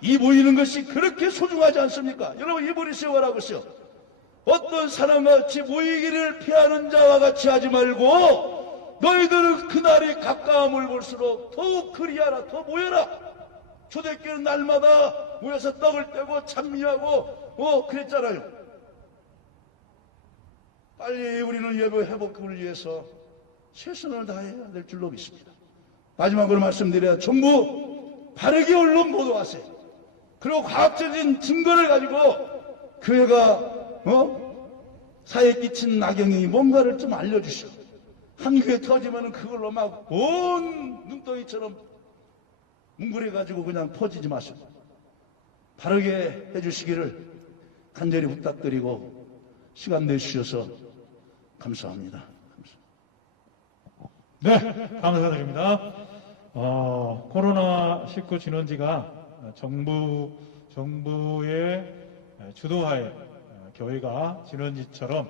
이 모이는 것이 그렇게 소중하지 않습니까? 여러분, 이불이 세워라고 했어요. 어떤 사람같이 모이기를 피하는 자와 같이 하지 말고 너희들은 그날이 가까움을 볼수록 더욱 그리하라. 더 모여라. 초대교회는 날마다 모여서 떡을 떼고 찬미하고 그랬잖아요. 빨리 우리는 예배 회복을 위해서 최선을 다해야 될 줄로 믿습니다. 마지막으로 말씀드려야 전부 바르게 언론 보도하세요. 그리고 과학적인 증거를 가지고 교회가 사회에 끼친 악영향이 뭔가를 좀 알려주시고 한 교회 터지면 그걸로 막 온 눈덩이처럼 뭉그려가지고 그냥 퍼지지 마시고 바르게 해주시기를 간절히 부탁드리고 시간 내주셔서 감사합니다. 네, 감사드립니다. 코로나19 진원지가 정부의 주도하에 교회가 진원지처럼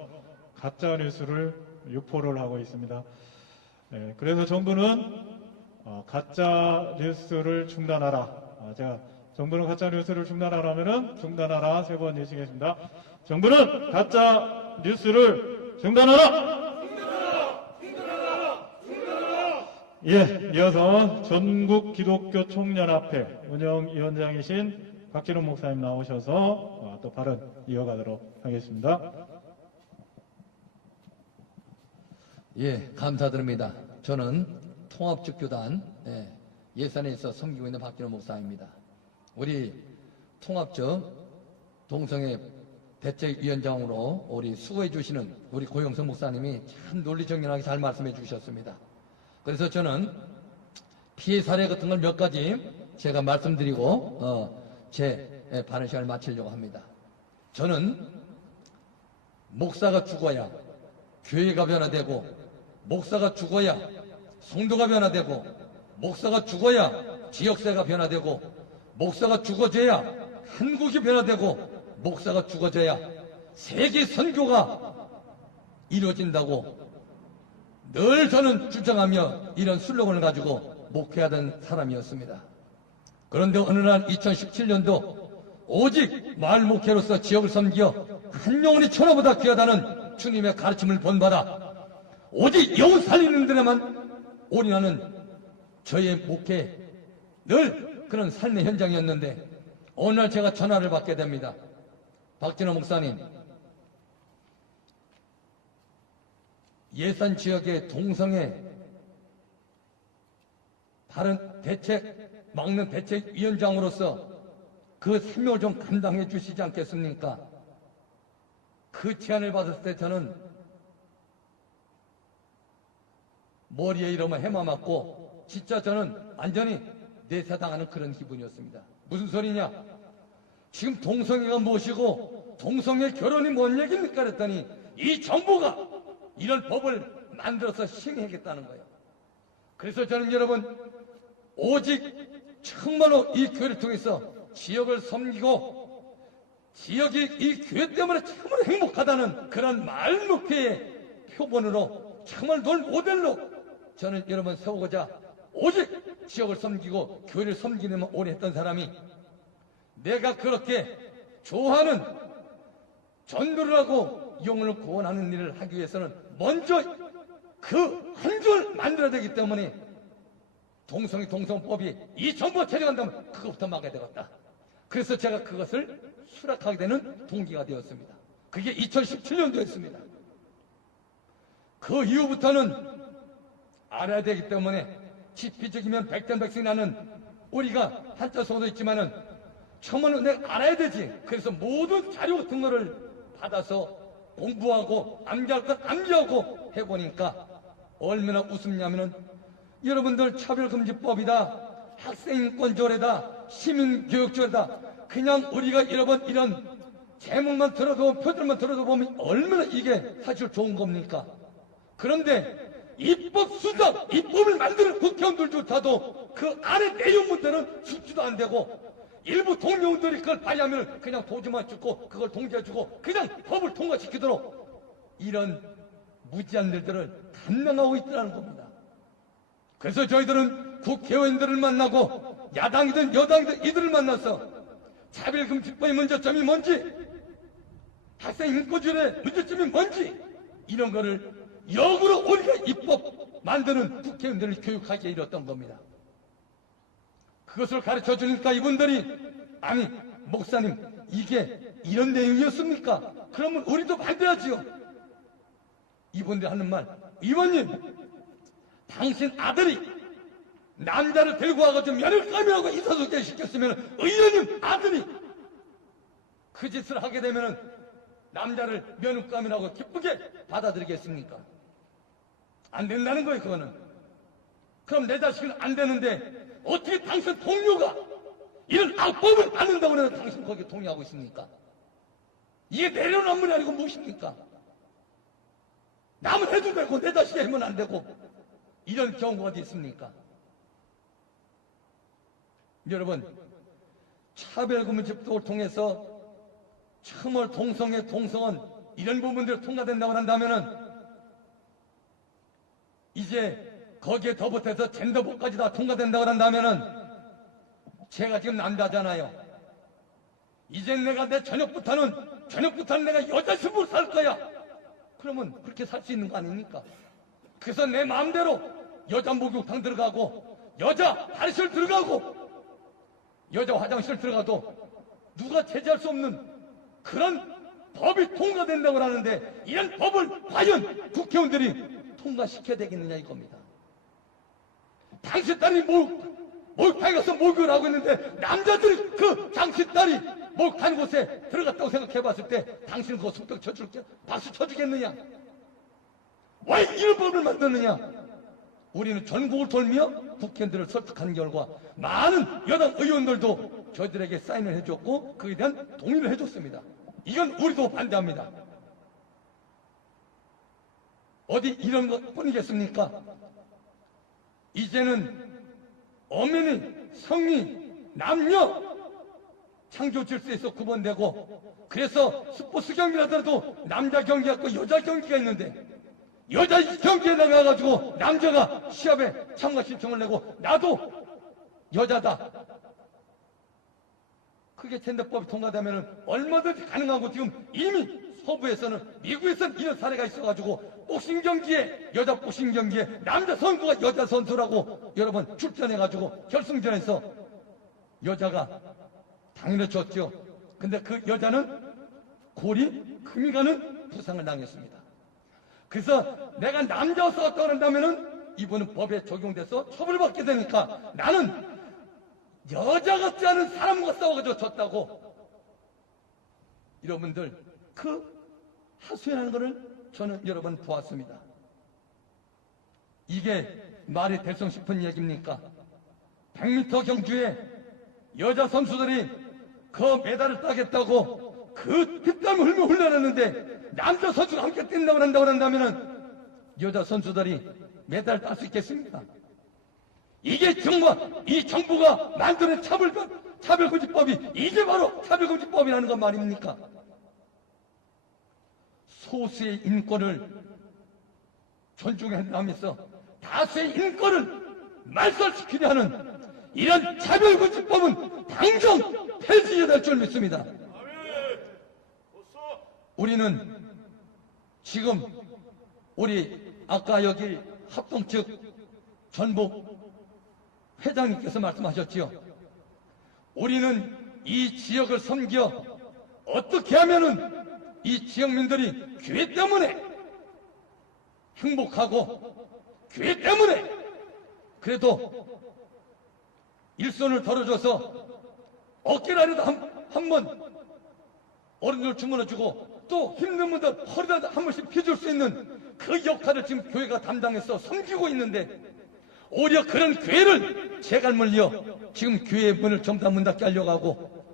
가짜 뉴스를 유포를 하고 있습니다. 그래서 정부는 가짜 뉴스를 중단하라. 제가 정부는 가짜 뉴스를 중단하라면은 중단하라 3번 외치겠습니다. 정부는 가짜 뉴스를 중단하라. 예, 이어서 전국 기독교 총연합회 운영위원장이신 박진원 목사님 나오셔서 또 발언 이어가도록 하겠습니다. 예, 감사드립니다. 저는 통합적교단 예산에서 섬기고 있는 박진원 목사입니다. 우리 통합적 동성애 대책위원장으로 우리 수고해 주시는 우리 고영선 목사님이 참 논리정연하게 잘 말씀해 주셨습니다. 그래서 저는 피해 사례 같은 걸 몇 가지 제가 말씀드리고 제 발언 시간을 마치려고 합니다. 저는 목사가 죽어야 교회가 변화되고, 목사가 죽어야 성도가 변화되고, 목사가 죽어야 지역사회가 변화되고, 목사가 죽어져야 한국이 변화되고, 목사가 죽어져야 세계 선교가 이루어진다고 늘 저는 주장하며 이런 슬로건을 가지고 목회하던 사람이었습니다. 그런데 어느 날 2017년도 오직 마을 목회로서 지역을 섬기어 한 영혼이 천하보다 귀하다는 주님의 가르침을 본받아 오직 영혼 살리는 데에만 올인하는 저의 목회, 늘 그런 삶의 현장이었는데 어느 날 제가 전화를 받게 됩니다. 박진원 목사님, 예산 지역의 동성애 다른 막는 대책위원장으로서 그 사명을 좀 감당해 주시지 않겠습니까? 그 제안을 받았을 때 저는 머리에 이러면 해마 맞고 진짜 저는 완전히 내사당하는 그런 기분이었습니다. 무슨 소리냐? 지금 동성애가 무엇이고 동성애 결혼이 뭔 얘기입니까? 그랬더니 이 정부가 이런 법을 만들어서 시행하겠다는 거예요. 그래서 저는 여러분 오직 정말로 이 교회를 통해서 지역을 섬기고 지역이 이 교회 때문에 정말 행복하다는 그런 마을 목회의 표본으로 정말 널 모델로 저는 여러분 세우고자 오직 지역을 섬기고 교회를 섬기는 오래 했던 사람이 내가 그렇게 좋아하는 전도를 하고 영혼을 구원하는 일을 하기 위해서는 먼저 그 한 줄 만들어야 되기 때문에 동성법이 이 정부가 제정한다면 그것부터 막아야 되겠다. 그래서 제가 그것을 수락하게 되는 동기가 되었습니다. 그게 2017년도였습니다. 그 이후부터는 알아야 되기 때문에 지피적이면 백전백승 나는 우리가 한자 속어도 있지만은 처음에는 내가 알아야 되지. 그래서 모든 자료 같은 거를 받아서 공부하고 암기할 건 암기하고 해보니까 얼마나 웃음냐면은 여러분들 차별금지법이다, 학생인권조례다, 시민교육조례다, 그냥 우리가 여러분 이런 제목만 들어도 표들만 들어도 보면 얼마나 이게 사실 좋은 겁니까? 그런데 입법 수정, 입법을 만드는 국회의원들조차도 그 안에 내용문들은 숙지도 안 되고 일부 동료들이 그걸 발의하면 그냥 도지만 주고 그걸 동지해주고 그냥 법을 통과시키도록 이런 무지한 일들을 감당하고 있다는 겁니다. 그래서 저희들은 국회의원들을 만나고 야당이든 여당이든 이들을 만나서 차별금지법의 문제점이 뭔지, 학생인권조례 문제점이 뭔지 이런 거를 역으로 우리가 입법 만드는 국회의원들을 교육하게 이뤘던 겁니다. 그것을 가르쳐 주니까 이분들이 아니 목사님 이게 이런 내용이었습니까? 그러면 우리도 반대하지요. 이분들이 하는 말, 의원님 당신 아들이 남자를 데리고 와가지고 면을감이라고 이사소개 시켰으면 의원님 아들이 그 짓을 하게 되면 남자를 면을감이라고 기쁘게 받아들이겠습니까? 안 된다는 거예요. 그거는. 그럼 내 자식은 안 되는데 어떻게 당신 동료가 이런 악법을 받는다고 해서 당신 거기에 동의하고 있습니까? 이게 내려놓은 물이 아니고 무엇입니까? 남은 해도 되고 내 자식이 하면 안 되고 이런 경우가 어디 있습니까? 여러분 차별금지법을 통해서 정말 동성애, 동성원 이런 부분들이 통과된다고 한다면은 이제 거기에 더붙어서 젠더법까지 다 통과된다고 한다면은 제가 지금 남자잖아요. 이젠 내가 내 저녁부터는 내가 여자 신부로 살 거야. 그러면 그렇게 살 수 있는 거 아닙니까? 그래서 내 마음대로 여자 목욕탕 들어가고 여자 탈의실 들어가고 여자 화장실 들어가도 누가 제재할 수 없는 그런 법이 통과된다고 하는데 이런 법을 과연 국회의원들이 통과시켜야 되겠느냐 이겁니다. 당신 딸이 목욕탕에 가서 목욕을 하고 있는데 남자들이 그 당신 딸이 목욕하는 곳에 들어갔다고 생각해봤을 때 당신은 그거 손뼉 쳐줄게 박수 쳐주겠느냐? 왜 이런 법을 만드느냐? 우리는 전국을 돌며 국회의원들을 설득하는 결과 많은 여당 의원들도 저희들에게 사인을 해줬고 그에 대한 동의를 해줬습니다. 이건 우리도 반대합니다. 어디 이런 것 뿐이겠습니까? 이제는 엄연히 성이 남녀 창조 질서에서 구분되고 그래서 스포츠 경기를 하더라도 남자 경기가 있고 여자 경기가 있는데 여자 경기에 나가가지고 남자가 시합에 참가 신청을 내고 나도 여자다. 그게 젠더법이 통과되면 얼마든지 가능하고 지금 이미 서부에서는 미국에서는 이런 사례가 있어가지고 복싱 경기에 여자 복싱 경기에 남자 선수가 여자 선수라고 여러분 출전해가지고 결승전에서 여자가 당연히 졌죠. 근데 그 여자는 골이 금이 가는 부상을 당했습니다. 그래서 내가 남자와 싸웠다고 한다면은 이분은 법에 적용돼서 처벌받게 되니까 나는 여자 같지 않은 사람과 싸워가지고 졌다고 여러분들 그 하소연하는 것을 저는 여러 번 보았습니다. 이게 말이 될 수 싶은 얘기입니까? 100m 경주에 여자 선수들이 그 메달을 따겠다고 그 핏땀을 흘며 훈련하는데 남자 선수가 함께 뛴다고 한다면은 여자 선수들이 메달을 딸 수 있겠습니까? 이게 정말 이 정부가 만드는 차별금지법이 이게 바로 차별금지법이라는 것 말입니까? 소수의 인권을 존중한다면서 다수의 인권을 말살시키려 하는 이런 차별금지법은 당장 폐지해야 될 줄 믿습니다. 우리는 지금 우리 아까 여기 합동 측 전북 회장님께서 말씀하셨지요. 우리는 이 지역을 섬겨 어떻게 하면은 이 지역민들이 교회 때문에 행복하고 교회 때문에 그래도 일손을 덜어줘서 어깨라도 한번 어른들 주물러주고 또 힘든 분들 허리라도 한 번씩 펴줄 수 있는 그 역할을 지금 교회가 담당해서 섬기고 있는데 오히려 그런 교회를 재갈물려 지금 교회의 문을 전부 다 문 닫게 하려고 하고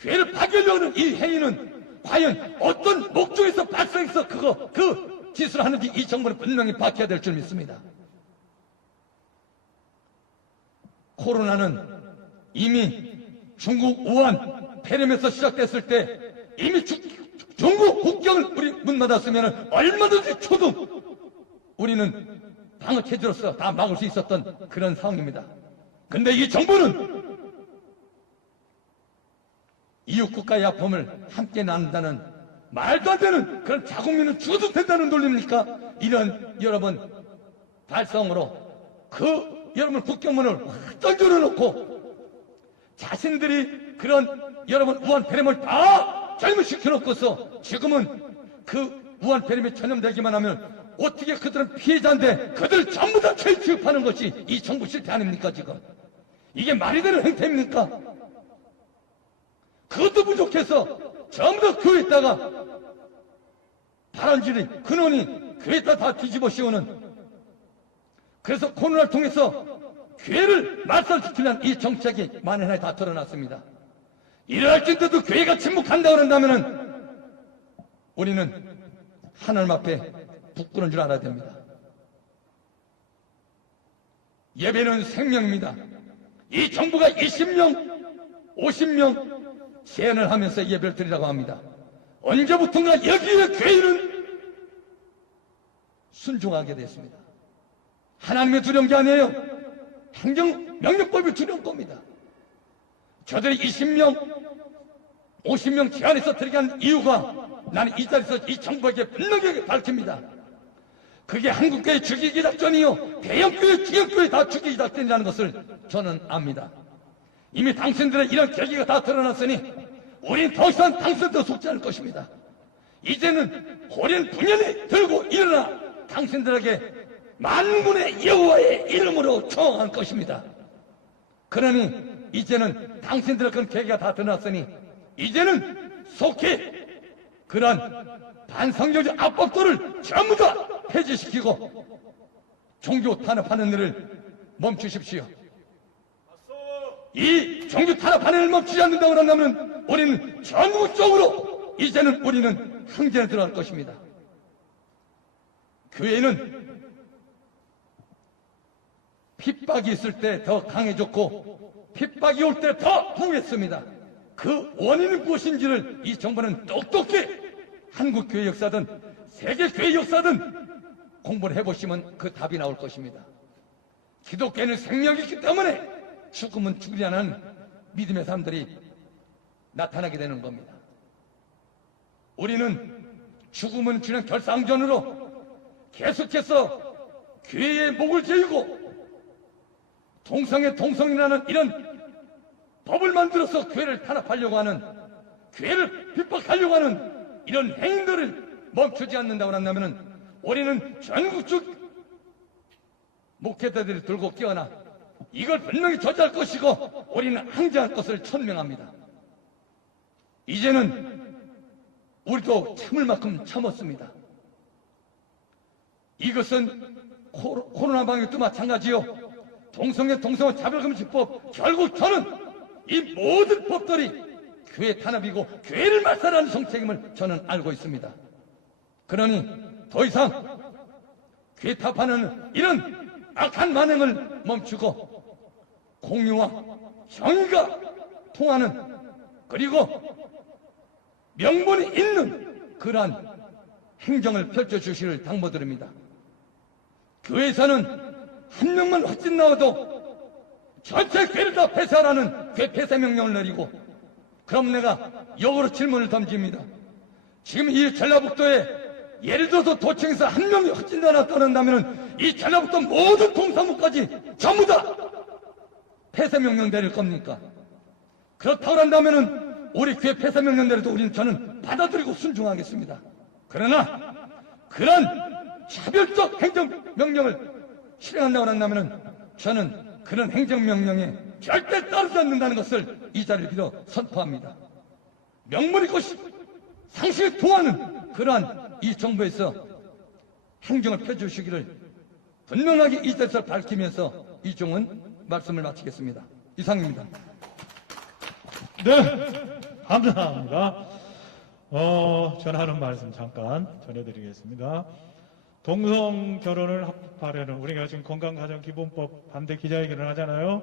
교회를 파괴하려고 하는 이 행위는 과연 어떤 목적에서 발생해서 그 짓을 하는지 이 정부는 분명히 밝혀야 될 줄 믿습니다. 코로나는 이미 중국 우한 폐렴에서 시작됐을 때 이미 중국 국경을 우리 문 닫았으면 얼마든지 초등 우리는 방어 체제로서 다 막을 수 있었던 그런 상황입니다. 근데 이 정부는 이웃 국가의 아픔을 함께 나눈다는 말도 안 되는 그런 자국민은 죽어도 된다는 논리입니까? 이런 여러분 발성으로 여러분 국경문을 확 던져 놓고 자신들이 그런 여러분 우한 폐렴을 다 젊은시켜 놓고서 지금은 그 우한 폐렴에 전염되기만 하면 어떻게 그들은 피해자인데 그들 전부 다 죄 취급하는 것이 이 정부 실태 아닙니까 지금? 이게 말이 되는 행태입니까? 그것도 부족해서 전부 다 교회에다가 발언질이 근원이 교회에다 다 뒤집어 씌우는 그래서 코로나를 통해서 교회를 말살시키려는 이 정책이 만연하게 다 드러났습니다. 이럴진데도 교회가 침묵한다고 한다면은 우리는 하나님 앞에 부끄러운 줄 알아야 됩니다. 예배는 생명입니다. 이 정부가 20명, 50명 제한을 하면서 예배를 드리라고 합니다. 언제부턴가 여기에 교회는 순종하게 됐습니다. 하나님의 두려운 게 아니에요. 행정명령법이 두려운 겁니다. 저들이 20명, 50명 제한해서 들어게 한 이유가 나는 이 자리에서 이 정부에게 분명하게 밝힙니다. 그게 한국교회 죽이기 작전이요, 대형교회, 중형교회 다 죽이기 작전이라는 것을 저는 압니다. 이미 당신들의 이런 계기가 다 드러났으니 우린 더 이상 당신들 속지 않을 것입니다. 이제는 호련 분연히 들고 일어나 당신들에게 만군의 여호와의 이름으로 청할 것입니다. 그러니 이제는 당신들의 그런 계기가 다 드러났으니 이제는 속히 그러한 반성경적 압박들을 전부 다 폐지시키고 종교 탄압하는 일을 멈추십시오. 이 종교 탄압하는 일을 멈추지 않는다고 한다면 우리는 전국적으로 이제는 우리는 항쟁에 들어갈 것입니다. 교회는 핍박이 있을 때 더 강해졌고 핍박이 올 때 더 강했습니다. 그 원인은 무엇인지를 이 정부는 똑똑히 한국교회 역사든 세계교회 역사든 공부를 해보시면 그 답이 나올 것입니다. 기독교는 생명이 있기 때문에 죽으면 죽으려는 믿음의 사람들이 나타나게 되는 겁니다. 우리는 죽으면 주는 결상전으로 계속해서 교회의 목을 죄이고 동성애 동성이라는 이런 법을 만들어서 교회를 탄압하려고 하는, 교회를 핍박하려고 하는 이런 행위들을 멈추지 않는다고 한다면 우리는 전국적 목회자들이 들고 깨어나 이걸 분명히 저지할 것이고 우리는 항쟁할 것을 천명합니다. 이제는 우리도 참을 만큼 참았습니다. 이것은 코로나 방역도 마찬가지요. 동성애 차별금지법, 결국 저는 이 모든 법들이 교회 탄압이고 교회를 말살하는 정책임을 저는 알고 있습니다. 그러니 더 이상 교회 타파하는 이런 악한 만행을 멈추고 공유와 정의가 통하는, 그리고 명분이 있는 그러한 행정을 펼쳐주시를 당부드립니다. 교회에서는 한 명만 확진 나와도 전체 교회를 다 폐쇄하라는 교회 폐쇄 명령을 내리고, 그럼 내가 역으로 질문을 던집니다. 지금 이 전라북도에 예를 들어서 도청에서 한 명이 확진자가 떠난다면 이 전라북도 모든 동사무까지 전부 다 폐쇄 명령 내릴 겁니까? 그렇다고 한다면 우리 교회 폐쇄 명령 내려도 저는 받아들이고 순종하겠습니다. 그러나 그런 차별적 행정명령을 실행한다고 한다면 저는 그런 행정명령에 절대 따르지 않는다는 것을 이 자리를 빌어 선포합니다. 명분이 것이 상식을 통하는 그러한 이 정부에서 행정을 펴주시기를 분명하게 이 자리에서 밝히면서 이종은 말씀을 마치겠습니다. 이상입니다. 네, 감사합니다. 전하는 말씀 잠깐 전해드리겠습니다. 동성 결혼을 합법화하려는, 우리가 지금 건강가정기본법 반대 기자회견을 하잖아요.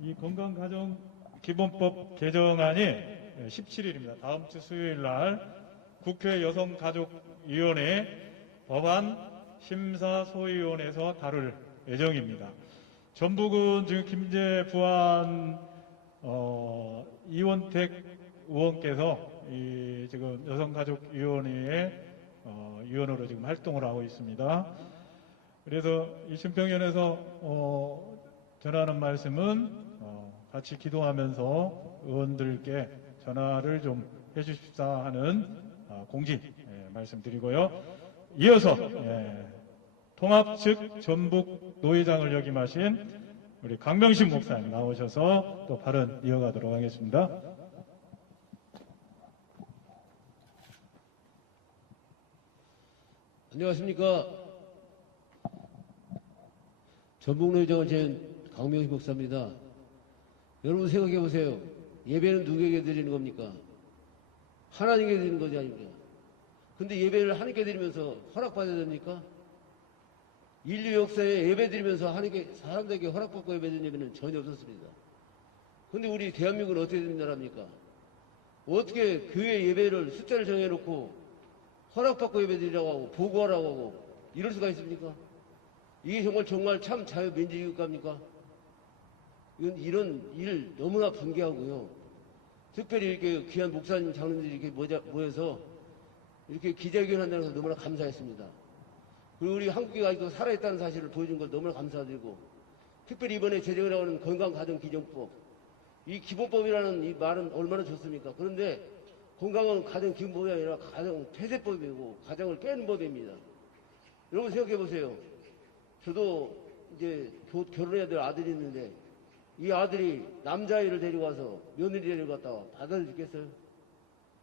이 건강가정기본법 개정안이 17일입니다. 다음 주 수요일 날 국회 여성가족위원회 법안 심사소위원회에서 다룰 예정입니다. 전북은 지금 김재 부안 이원택 의원께서 지금 여성가족위원회에 위원으로 지금 활동을 하고 있습니다. 그래서 이 신평연에서 전하는 말씀은 같이 기도하면서 의원들께 전화를 좀 해주십사 하는 공지 말씀드리고요. 이어서 통합 측 전북 노회장을 역임하신 우리 강명신 목사님 나오셔서 또 발언 이어가도록 하겠습니다. 안녕하십니까. 전북노회장은 제 강명식 목사입니다. 여러분 생각해 보세요. 예배는 누구에게 드리는 겁니까? 하나님께 드리는 거지 아닙니까? 근데 예배를 하나님께 드리면서 허락받아야 됩니까? 인류 역사에 예배 드리면서 하나님께, 사람들에게 허락받고 예배 드리는 예배는 전혀 없었습니다. 근데 우리 대한민국은 어떻게 된 나라입니까? 어떻게 교회 예배를 숫자를 정해놓고 허락받고 예배 드리라고 하고 보고하라고 하고 이럴 수가 있습니까? 이게 정말 참 자유민주주의국가입니까? 이런 일 너무나 분개하고요. 특별히 이렇게 귀한 목사님, 장로님들이 이렇게 모여서 이렇게 기자회견 한다는 것을 너무나 감사했습니다. 그리고 우리 한국이 아직도 살아있다는 사실을 보여준 걸 너무나 감사드리고, 특별히 이번에 제정에 나오는 건강가정기본법, 이 기본법이라는 이 말은 얼마나 좋습니까? 그런데 건강은 가정기본법이 아니라 가정폐쇄법이고 가정을 깨는 법입니다. 여러분 생각해 보세요. 저도 이제 곧 결혼해야 될 아들이 있는데 이 아들이 남자아이를 데리고 와서 며느리 데리고 갔다가 받아들이겠어요?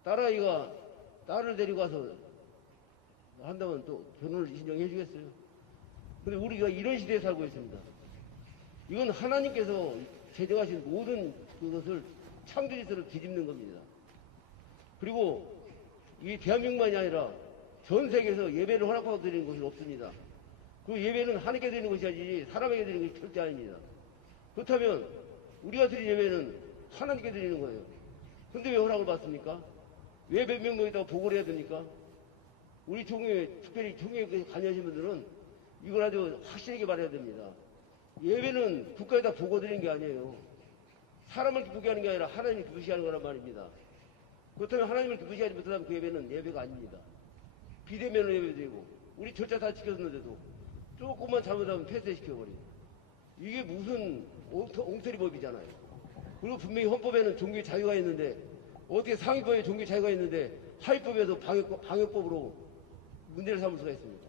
딸아이가 딸을 데리고 와서 한다면 또 결혼을 인정해 주겠어요? 근데 우리가 이런 시대에 살고 있습니다. 이건 하나님께서 제정하신 모든 그것을 창조질서를 뒤집는 겁니다. 그리고 이 대한민국만이 아니라 전 세계에서 예배를 허락하고 드리는 곳은 없습니다. 그 예배는 하나님께 드리는 것이 아니지 사람에게 드리는 것이 절대 아닙니다. 그렇다면 우리가 드리는 예배는 하나님께 드리는 거예요. 근데 왜 허락을 받습니까? 왜 몇 명 모였다고 보고를 해야 됩니까? 우리 종교에, 특별히 종교에 관여하신 분들은 이걸 아주 확실하게 말해야 됩니다. 예배는 국가에다 보고 드리는 게 아니에요. 사람을 기쁘게 하는 게 아니라 하나님을 기쁘시게 하는 거란 말입니다. 그렇다면 하나님을 기쁘시게 하지 못하면 그 예배는 예배가 아닙니다. 비대면으로 예배되고 우리 절차 다 지켰는데도 조금만 잘못하면 폐쇄시켜버리고 이게 무슨 엉터리 법이잖아요. 그리고 분명히 헌법에는 종교의 자유가 있는데 어떻게 상위법에 종교의 자유가 있는데 하위법에서 방역법으로 문제를 삼을 수가 있습니까?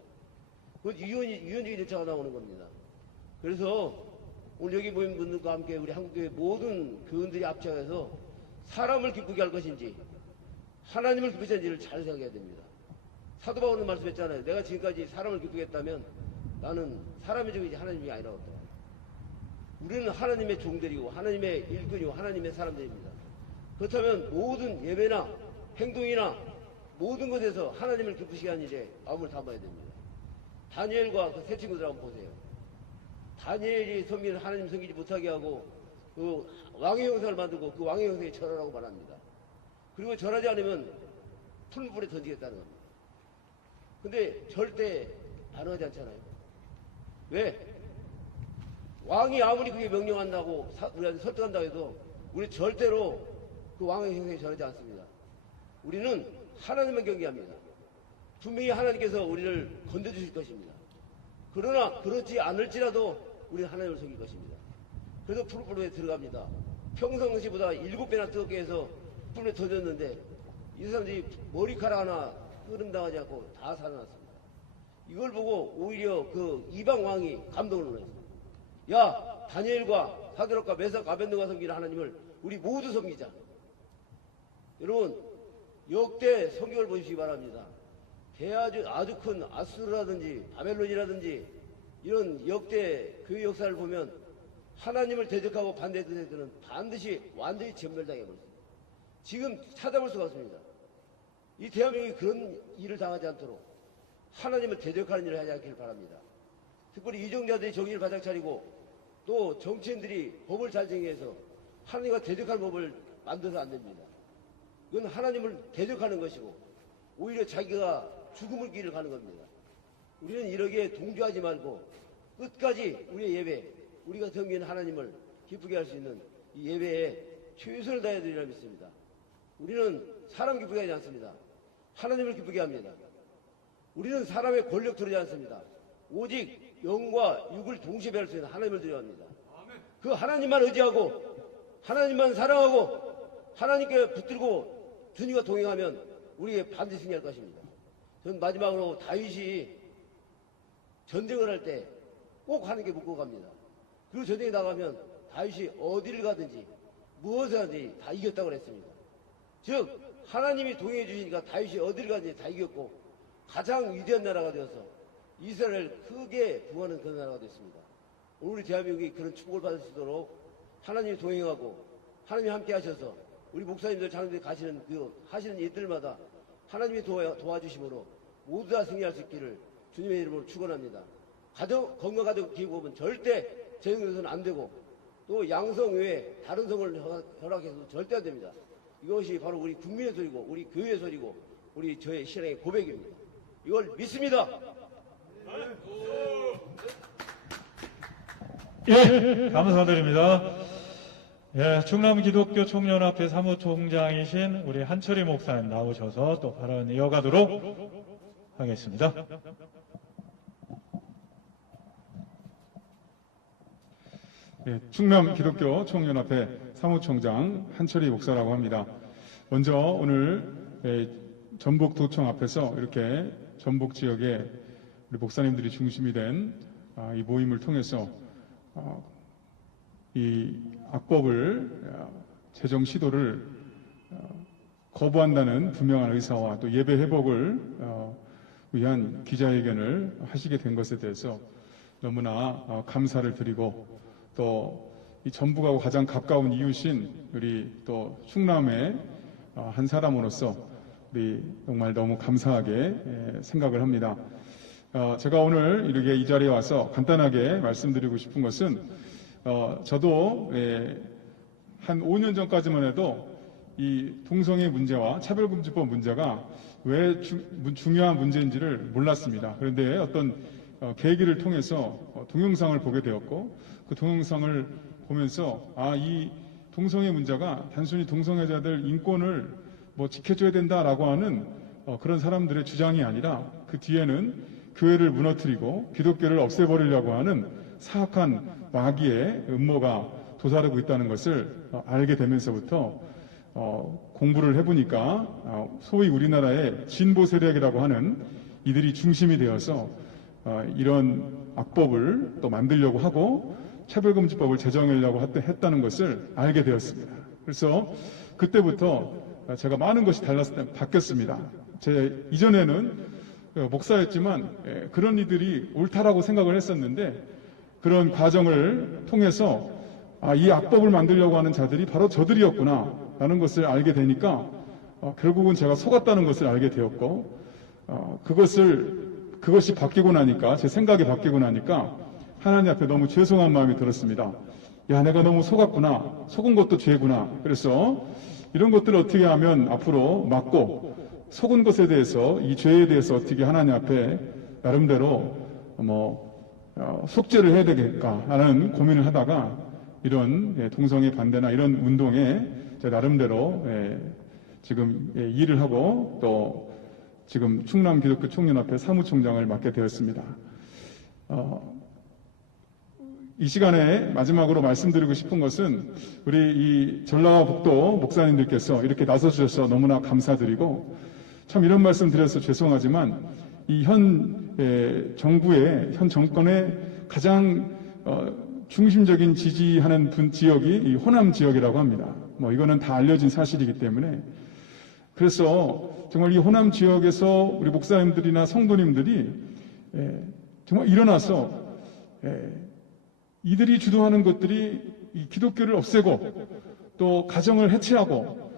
그건 유연적인 절차가 나오는 겁니다. 그래서 오늘 여기 모인 분들과 함께 우리 한국교회 모든 교원들이 합쳐서 사람을 기쁘게 할 것인지 하나님을 기쁘게 하는지를 잘 생각해야 됩니다. 사도 바울은 말씀했잖아요. 내가 지금까지 사람을 기쁘게 했다면 나는 사람의 종이지 하나님이 아니라고 했다. 우리는 하나님의 종들이고 하나님의 일꾼이고 하나님의 사람들입니다. 그렇다면 모든 예배나 행동이나 모든 것에서 하나님을 기쁘시게 하는 일에 마음을 담아야 됩니다. 다니엘과 그 세 친구들 한번 보세요. 다니엘이 섬기는 하나님 섬기지 못하게 하고 그 왕의 형상을 만들고 그 왕의 형상에 절하라고 말합니다. 그리고 절하지 않으면 풀불에 던지겠다는 겁니다. 근데 절대 반응하지 않잖아요. 왜? 왕이 아무리 그게 명령한다고 우리한테 설득한다고 해도 우리 절대로 그 왕의 형상에 절하지 않습니다. 우리는 하나님만 경계합니다. 분명히 하나님께서 우리를 건져주실 것입니다. 그러나 그렇지 않을지라도 우리는 하나님을 섬길 것입니다. 그래서 풀불에 들어갑니다. 평상시보다 7배나 뜨겁게 해서 불에 던졌는데 이 사람들이 머리카락 하나 끄름당하지 않고 다 살아났습니다. 이걸 보고 오히려 그 이방 왕이 감동을 했습니다. 야, 다니엘과 사드락과 메삭 아벤느고가 섬기는 하나님을 우리 모두 섬기자. 여러분, 역대 성경을 보시기 바랍니다. 아주 큰 아수르라든지 바벨론이라든지 이런 역대 교회 역사를 보면 하나님을 대적하고 반대했던 애들은 반드시 완전히 전멸당해버렸습니다. 지금 찾아볼 수가 없습니다. 이 대한민국이 그런 일을 당하지 않도록 하나님을 대적하는 일을 하지 않기를 바랍니다. 특별히 이정자들이 정의를 바짝 차리고 또 정치인들이 법을 잘 정해서 하나님과 대적할 법을 만들어서 안 됩니다. 이건 하나님을 대적하는 것이고 오히려 자기가 죽음을 길을 가는 겁니다. 우리는 이러기에 동조하지 말고 끝까지 우리의 예배, 우리가 섬기는 하나님을 기쁘게 할 수 있는 이 예배에 최선을 다해야 되리라 믿습니다. 우리는 사람 기쁘게 하지 않습니다. 하나님을 기쁘게 합니다. 우리는 사람의 권력 들이지 않습니다. 오직 영과 육을 동시에 배울 수 있는 하나님을 드려합니다. 그 하나님만 의지하고 하나님만 사랑하고 하나님께 붙들고 주님과 동행하면 우리에게 반드시 승리할 것입니다. 저는 마지막으로 다윗이 전쟁을 할 때 꼭 하는 게 묻고 갑니다. 그리고 전쟁에 나가면 다윗이 어디를 가든지 무엇을 하든지 다 이겼다고 그랬습니다. 즉 하나님이 동행해 주시니까 다윗이 어디를 가든지 다 이겼고 가장 위대한 나라가 되어서 이스라엘을 크게 부하는 그런 나라가 됐습니다. 오늘 우리 대한민국이 그런 축복을 받을 수 있도록 하나님이 동행하고 하나님이 함께 하셔서 우리 목사님들 장로들이 하시는 일들마다 하나님이 도와주심으로 모두 다 승리할 수 있기를 주님의 이름으로 축원합니다. 건강가정 기업은 절대 재정돼서는 안 되고 또 양성 외에 다른 성을 허락해서도 절대 안 됩니다. 이것이 바로 우리 국민의 소리고 우리 교회의 소리고 우리 저의 신앙의 고백입니다. 이걸 믿습니다. 예, 감사드립니다. 예, 충남 기독교 총연합회 사무총장이신 우리 한철희 목사님 나오셔서 또 발언 이어가도록 하겠습니다. 예, 충남 기독교 총연합회 사무총장 한철희 목사라고 합니다. 먼저 오늘 전북도청 앞에서 이렇게 전북 지역에 우리 목사님들이 중심이 된 이 모임을 통해서 이 악법을 제정 시도를 거부한다는 분명한 의사와 또 예배 회복을 위한 기자회견을 하시게 된 것에 대해서 너무나 감사를 드리고 또 이 전북하고 가장 가까운 이웃인 우리 또 충남의 한 사람으로서 우리 정말 너무 감사하게 생각을 합니다. 제가 오늘 이렇게 이 자리에 와서 간단하게 말씀드리고 싶은 것은 저도 한 5년 전까지만 해도 이 동성애 문제와 차별금지법 문제가 왜 중요한 문제인지를 몰랐습니다. 그런데 어떤 계기를 통해서 동영상을 보게 되었고 그 동영상을 보면서 이 동성애 문제가 단순히 동성애자들 인권을 지켜줘야 된다라고 하는 그런 사람들의 주장이 아니라 그 뒤에는 교회를 무너뜨리고 기독교를 없애버리려고 하는 사악한 마귀의 음모가 도사리고 있다는 것을 알게 되면서부터 공부를 해보니까 소위 우리나라의 진보 세력이라고 하는 이들이 중심이 되어서 이런 악법을 또 만들려고 하고 차별금지법을 제정하려고 했다는 것을 알게 되었습니다. 그래서 그때부터 제가 많은 것이 바뀌었습니다. 제 이전에는 목사였지만 그런 이들이 옳다라고 생각을 했었는데 그런 과정을 통해서 이 악법을 만들려고 하는 자들이 바로 저들이었구나 라는 것을 알게 되니까 결국은 제가 속았다는 것을 알게 되었고 그것이 바뀌고 나니까 제 생각이 바뀌고 나니까 하나님 앞에 너무 죄송한 마음이 들었습니다. 내가 너무 속았구나. 속은 것도 죄구나. 그래서 이런 것들을 어떻게 하면 앞으로 막고 속은 것에 대해서 이 죄에 대해서 어떻게 하나님 앞에 나름대로 속죄를 해야 되겠까 하는 고민을 하다가 이런 동성애 반대나 이런 운동에 제 나름대로 지금 일을 하고 또 지금 충남 기독교 총연합회 사무총장을 맡게 되었습니다. 이 시간에 마지막으로 말씀드리고 싶은 것은 우리 이 전라북도 목사님들께서 이렇게 나서주셔서 너무나 감사드리고 참 이런 말씀 드려서 죄송하지만 이 현 정권의 가장 중심적인 지지하는 지역이 이 호남 지역이라고 합니다. 이거는 다 알려진 사실이기 때문에 그래서 정말 이 호남 지역에서 우리 목사님들이나 성도님들이 정말 일어나서 이들이 주도하는 것들이 이 기독교를 없애고 또 가정을 해체하고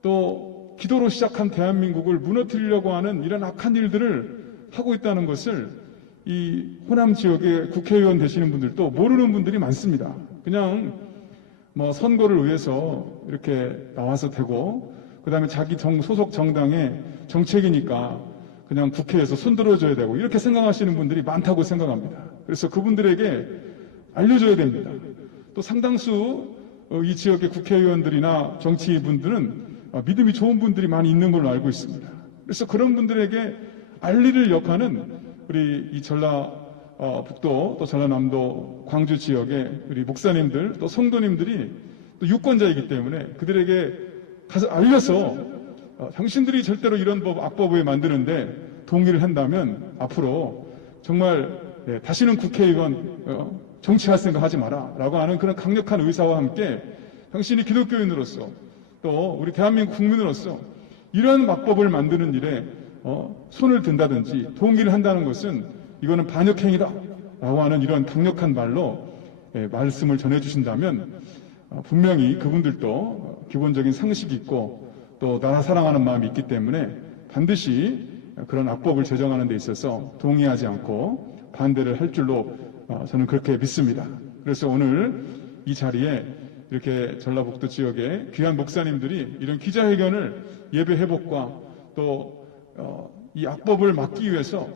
또 기도로 시작한 대한민국을 무너뜨리려고 하는 이런 악한 일들을 하고 있다는 것을 이 호남 지역의 국회의원 되시는 분들도 모르는 분들이 많습니다. 그냥 선거를 위해서 이렇게 나와서 되고 그 다음에 자기 소속 정당의 정책이니까 그냥 국회에서 손들어줘야 되고 이렇게 생각하시는 분들이 많다고 생각합니다. 그래서 그분들에게 알려줘야 됩니다. 또 상당수 이 지역의 국회의원들이나 정치인분들은 믿음이 좋은 분들이 많이 있는 걸로 알고 있습니다. 그래서 그런 분들에게 알리를 역하는 우리 이 전라북도 또 전라남도 광주 지역의 우리 목사님들 또 성도님들이 또 유권자이기 때문에 그들에게 가서 알려서 당신들이 절대로 이런 악법을 만드는데 동의를 한다면 앞으로 정말 다시는 국회의원 정치할 생각 하지 마라 라고 하는 그런 강력한 의사와 함께 당신이 기독교인으로서 또 우리 대한민국 국민으로서 이런 악법을 만드는 일에 손을 든다든지 동의를 한다는 것은 이거는 반역행위다 라고 하는 이런 강력한 말로 말씀을 전해주신다면 분명히 그분들도 기본적인 상식이 있고 또 나라 사랑하는 마음이 있기 때문에 반드시 그런 악법을 제정하는 데 있어서 동의하지 않고 반대를 할 줄로 저는 그렇게 믿습니다. 그래서 오늘 이 자리에 이렇게 전라북도 지역의 귀한 목사님들이 이런 기자회견을 예배 회복과 또 이 악법을 막기 위해서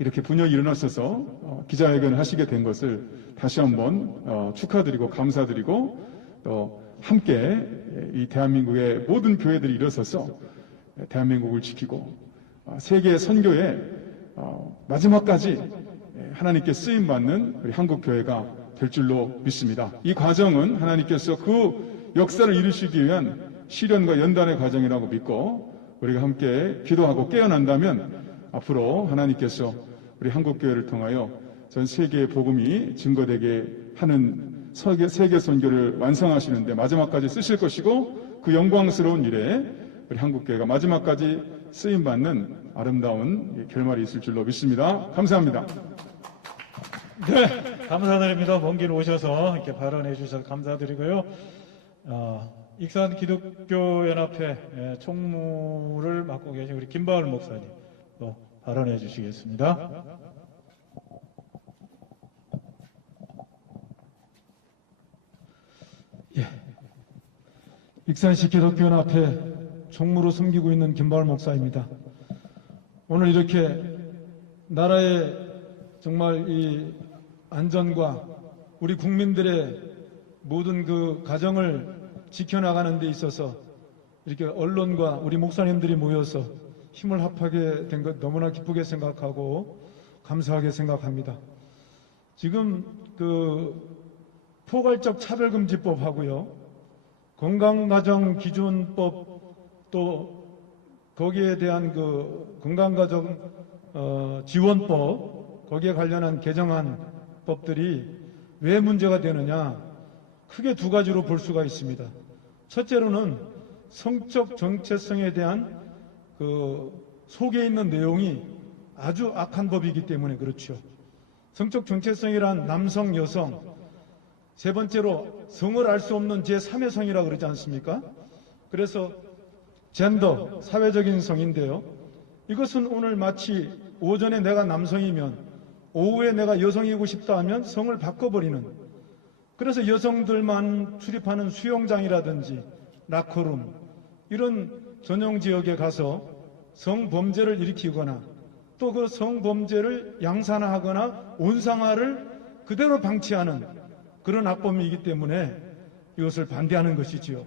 이렇게 분열이 일어났어서 기자회견을 하시게 된 것을 다시 한번 축하드리고 감사드리고 또 함께 이 대한민국의 모든 교회들이 일어서서 대한민국을 지키고 세계 선교에 마지막까지 하나님께 쓰임받는 우리 한국교회가 될 줄로 믿습니다. 이 과정은 하나님께서 그 역사를 이루시기 위한 시련과 연단의 과정이라고 믿고 우리가 함께 기도하고 깨어난다면 앞으로 하나님께서 우리 한국교회를 통하여 전 세계의 복음이 증거되게 하는 세계 선교를 완성하시는데 마지막까지 쓰실 것이고 그 영광스러운 일에 우리 한국교회가 마지막까지 쓰임받는 아름다운 결말이 있을 줄로 믿습니다. 감사합니다. 네, 감사드립니다. 먼 길 오셔서 이렇게 발언해 주셔서 감사드리고요. 익산 기독교연합회 총무를 맡고 계신 우리 김바울 목사님 또 발언해 주시겠습니다. 익산시 기독교연합회 총무로 섬기고 있는 김바울 목사입니다. 오늘 이렇게 나라의 정말 이 안전과 우리 국민들의 모든 그 가정을 지켜나가는 데 있어서 이렇게 언론과 우리 목사님들이 모여서 힘을 합하게 된 것 너무나 기쁘게 생각하고 감사하게 생각합니다. 지금 그 포괄적 차별금지법하고요, 건강가정기준법 또 거기에 대한 그 건강가정 지원법 거기에 관련한 개정안 법들이 왜 문제가 되느냐, 크게 두 가지로 볼 수가 있습니다. 첫째로는 성적 정체성에 대한 그 속에 있는 내용이 아주 악한 법이기 때문에 그렇죠. 성적 정체성이란 남성, 여성, 세 번째로 성을 알 수 없는 제3의 성이라고 그러지 않습니까? 그래서 젠더, 사회적인 성인데요. 이것은 오늘 마치 오전에 내가 남성이면 오후에 내가 여성이고 싶다 하면 성을 바꿔버리는, 그래서 여성들만 출입하는 수영장이라든지 라커룸 이런 전용 지역에 가서 성범죄를 일으키거나 또 그 성범죄를 양산화하거나 온상화를 그대로 방치하는 그런 악범이기 때문에 이것을 반대하는 것이지요.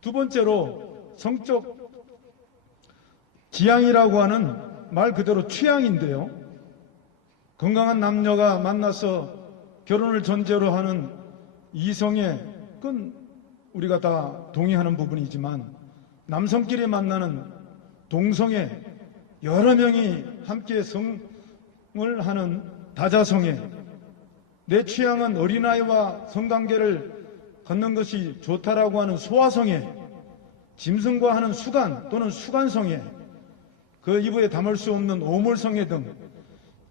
두 번째로 성적 지향이라고 하는 말 그대로 취향인데요. 건강한 남녀가 만나서 결혼을 전제로 하는 이성의, 그건 우리가 다 동의하는 부분이지만 남성끼리 만나는 동성애, 여러 명이 함께 성을 하는 다자성애, 내 취향은 어린아이와 성관계를 갖는 것이 좋다라고 하는 소아성애, 짐승과 하는 수간 또는 수간성애, 그 입에 담을 수 없는 오물성애 등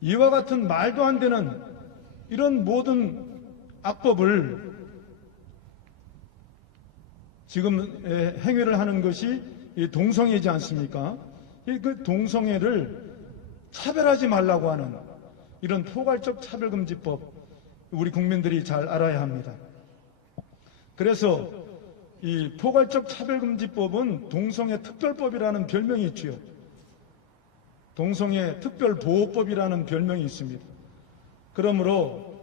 이와 같은 말도 안 되는 이런 모든 악법을 지금 행위를 하는 것이 이 동성애이지 않습니까? 그 동성애를 차별하지 말라고 하는 이런 포괄적 차별금지법, 우리 국민들이 잘 알아야 합니다. 그래서 이 포괄적 차별금지법은 동성애 특별법이라는 별명이 있지요. 동성애 특별보호법이라는 별명이 있습니다. 그러므로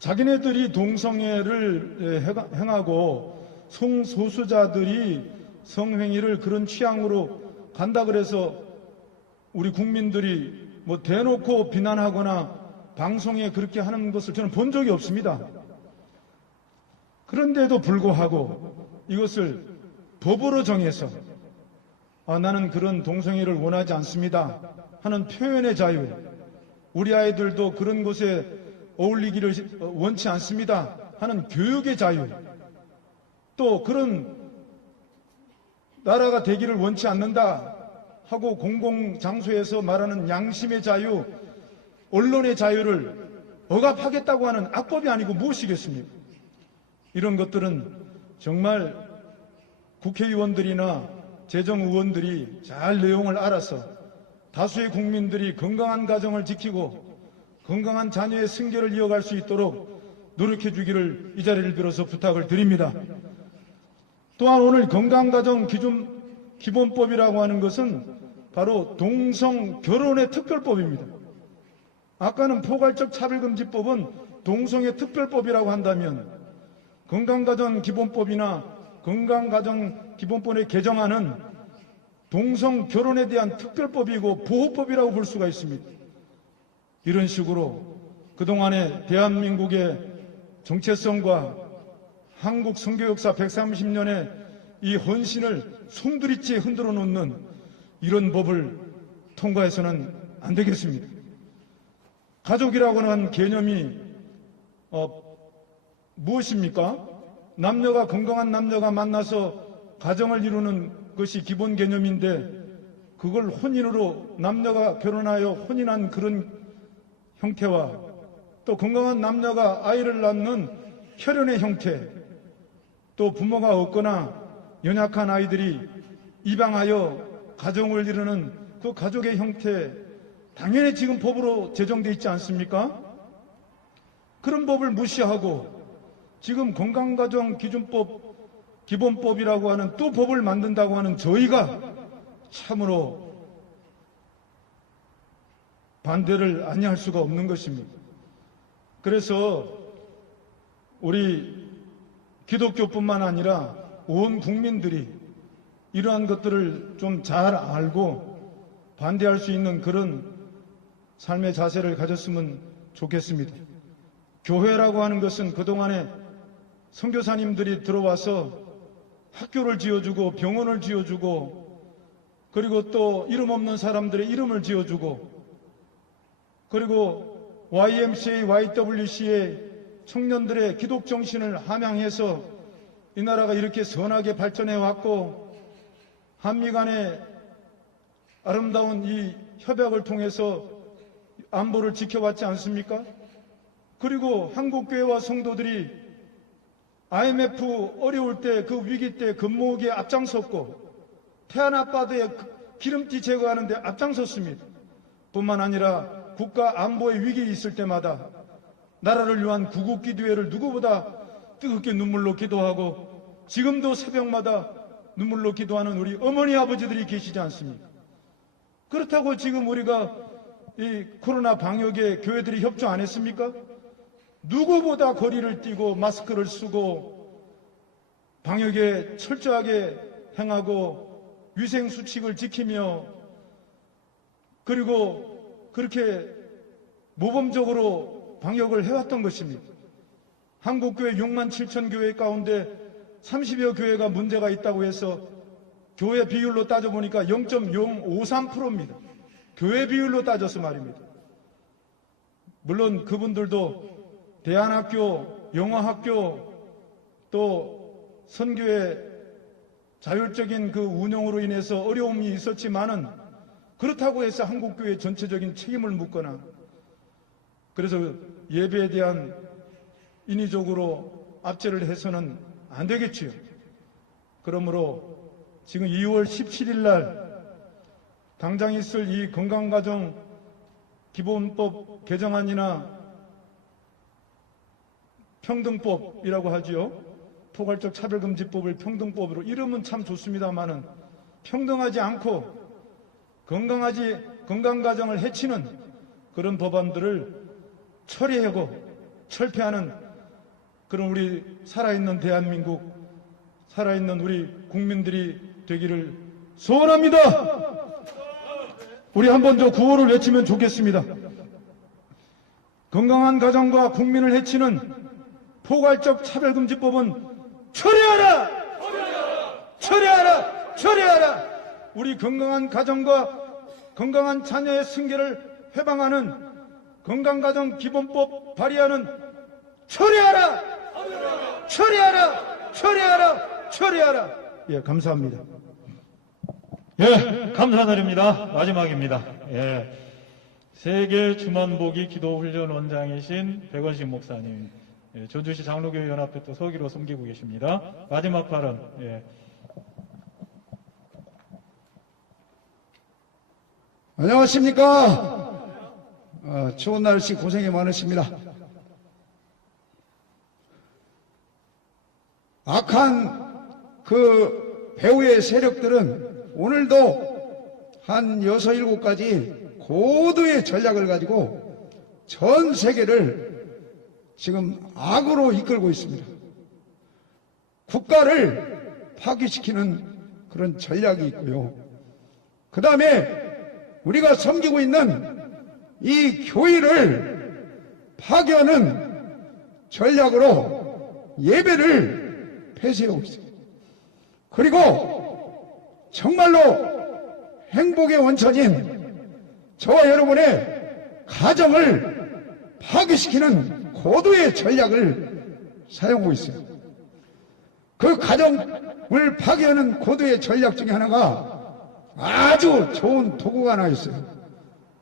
자기네들이 동성애를 행하고 성소수자들이 성행위를 그런 취향으로 간다 그래서 우리 국민들이 뭐 대놓고 비난하거나 방송에 그렇게 하는 것을 저는 본 적이 없습니다. 그런데도 불구하고 이것을 법으로 정해서 나는 그런 동성애를 원하지 않습니다 하는 표현의 자유, 우리 아이들도 그런 곳에 어울리기를 원치 않습니다 하는 교육의 자유, 또 그런 나라가 되기를 원치 않는다 하고 공공장소에서 말하는 양심의 자유, 언론의 자유를 억압하겠다고 하는 악법이 아니고 무엇이겠습니까? 이런 것들은 정말 국회의원들이나 재정의원들이 잘 내용을 알아서 다수의 국민들이 건강한 가정을 지키고 건강한 자녀의 승계를 이어갈 수 있도록 노력해 주기를 이 자리를 빌어서 부탁을 드립니다. 또한 오늘 건강가정 기본법이라고 하는 것은 바로 동성 결혼의 특별법입니다. 아까는 포괄적 차별금지법은 동성애 특별법이라고 한다면 건강가정기본법이나 건강가정기본법의 개정안은 동성 결혼에 대한 특별법이고 보호법이라고 볼 수가 있습니다. 이런 식으로 그동안의 대한민국의 정체성과 한국 선교 역사 130년의 이 헌신을 송두리째 흔들어 놓는 이런 법을 통과해서는 안 되겠습니다. 가족이라고 하는 개념이 무엇입니까? 남녀가 건강한 남녀가 만나서 가정을 이루는 것이 기본 개념인데 그걸 혼인으로 남녀가 결혼하여 혼인한 그런 형태와 또 건강한 남녀가 아이를 낳는 혈연의 형태, 또 부모가 없거나 연약한 아이들이 입양하여 가정을 이루는 그 가족의 형태, 당연히 지금 법으로 제정되어 있지 않습니까? 그런 법을 무시하고 지금 건강가정기준법, 기본법이라고 하는 또 법을 만든다고 하는 저희가 참으로 반대를 아니할 수가 없는 것입니다. 그래서 우리 기독교뿐만 아니라 온 국민들이 이러한 것들을 좀 잘 알고 반대할 수 있는 그런 삶의 자세를 가졌으면 좋겠습니다. 교회라고 하는 것은 그동안에 선교사님들이 들어와서 학교를 지어주고 병원을 지어주고 그리고 또 이름 없는 사람들의 이름을 지어주고 그리고 YMCA, YWCA 청년들의 기독정신을 함양해서 이 나라가 이렇게 선하게 발전해 왔고 한미 간의 아름다운 이 협약을 통해서 안보를 지켜왔지 않습니까? 그리고 한국교회와 성도들이 IMF 어려울 때 그 위기 때 금모으기에 앞장섰고 태안 앞바다에 기름띠 제거하는 데 앞장섰습니다. 뿐만 아니라 국가 안보의 위기 있을 때마다 나라를 위한 구국기도회를 누구보다 뜨겁게 눈물로 기도하고 지금도 새벽마다 눈물로 기도하는 우리 어머니 아버지들이 계시지 않습니까? 그렇다고 지금 우리가 이 코로나 방역에 교회들이 협조 안 했습니까? 누구보다 거리를 띄고 마스크를 쓰고 방역에 철저하게 행하고 위생수칙을 지키며 그리고 그렇게 모범적으로 방역을 해왔던 것입니다. 한국교회 6만 7천 교회 가운데 30여 교회가 문제가 있다고 해서 교회 비율로 따져보니까 0.053%입니다. 교회 비율로 따져서 말입니다. 물론 그분들도 대안학교, 영어학교, 또 선교의 자율적인 그 운영으로 인해서 어려움이 있었지만은 그렇다고 해서 한국교회 전체적인 책임을 묻거나 그래서 예배에 대한 인위적으로 압제를 해서는 안 되겠지요. 그러므로 지금 2월 17일 날 당장 있을 이 건강가정 기본법 개정안이나 평등법이라고 하지요. 포괄적 차별금지법을 평등법으로 이름은 참 좋습니다만은 평등하지 않고 건강가정을 해치는 그런 법안들을 처리하고 철폐하는 그런 우리 살아있는 대한민국, 살아있는 우리 국민들이 되기를 소원합니다. 우리 한번 더 구호를 외치면 좋겠습니다. 건강한 가정과 국민을 해치는 포괄적 차별금지법은 처리하라! 처리하라! 처리하라! 우리 건강한 가정과 건강한 자녀의 승계를 회방하는 건강가정기본법 발의하는 처리하라! 처리하라! 처리하라! 처리하라! 예, 감사합니다. 예, 감사드립니다. 마지막입니다. 예, 세계 주만보기 기도훈련 원장이신 백원식 목사님, 예, 전주시 장로교회 연합회 또 서기로 섬기고 계십니다. 마지막 발언. 예. 안녕하십니까. 추운 날씨 고생이 많으십니다. 악한 그 배후의 세력들은 오늘도 한 6, 7가지 고도의 전략을 가지고 전 세계를 지금 악으로 이끌고 있습니다. 국가를 파괴시키는 그런 전략이 있고요. 그 다음에 우리가 섬기고 있는 이 교회를 파괴하는 전략으로 예배를 폐쇄하고 있어요. 그리고 정말로 행복의 원천인 저와 여러분의 가정을 파괴시키는 고도의 전략을 사용하고 있어요. 그 가정을 파괴하는 고도의 전략 중에 하나가 아주 좋은 도구가 하나 있어요.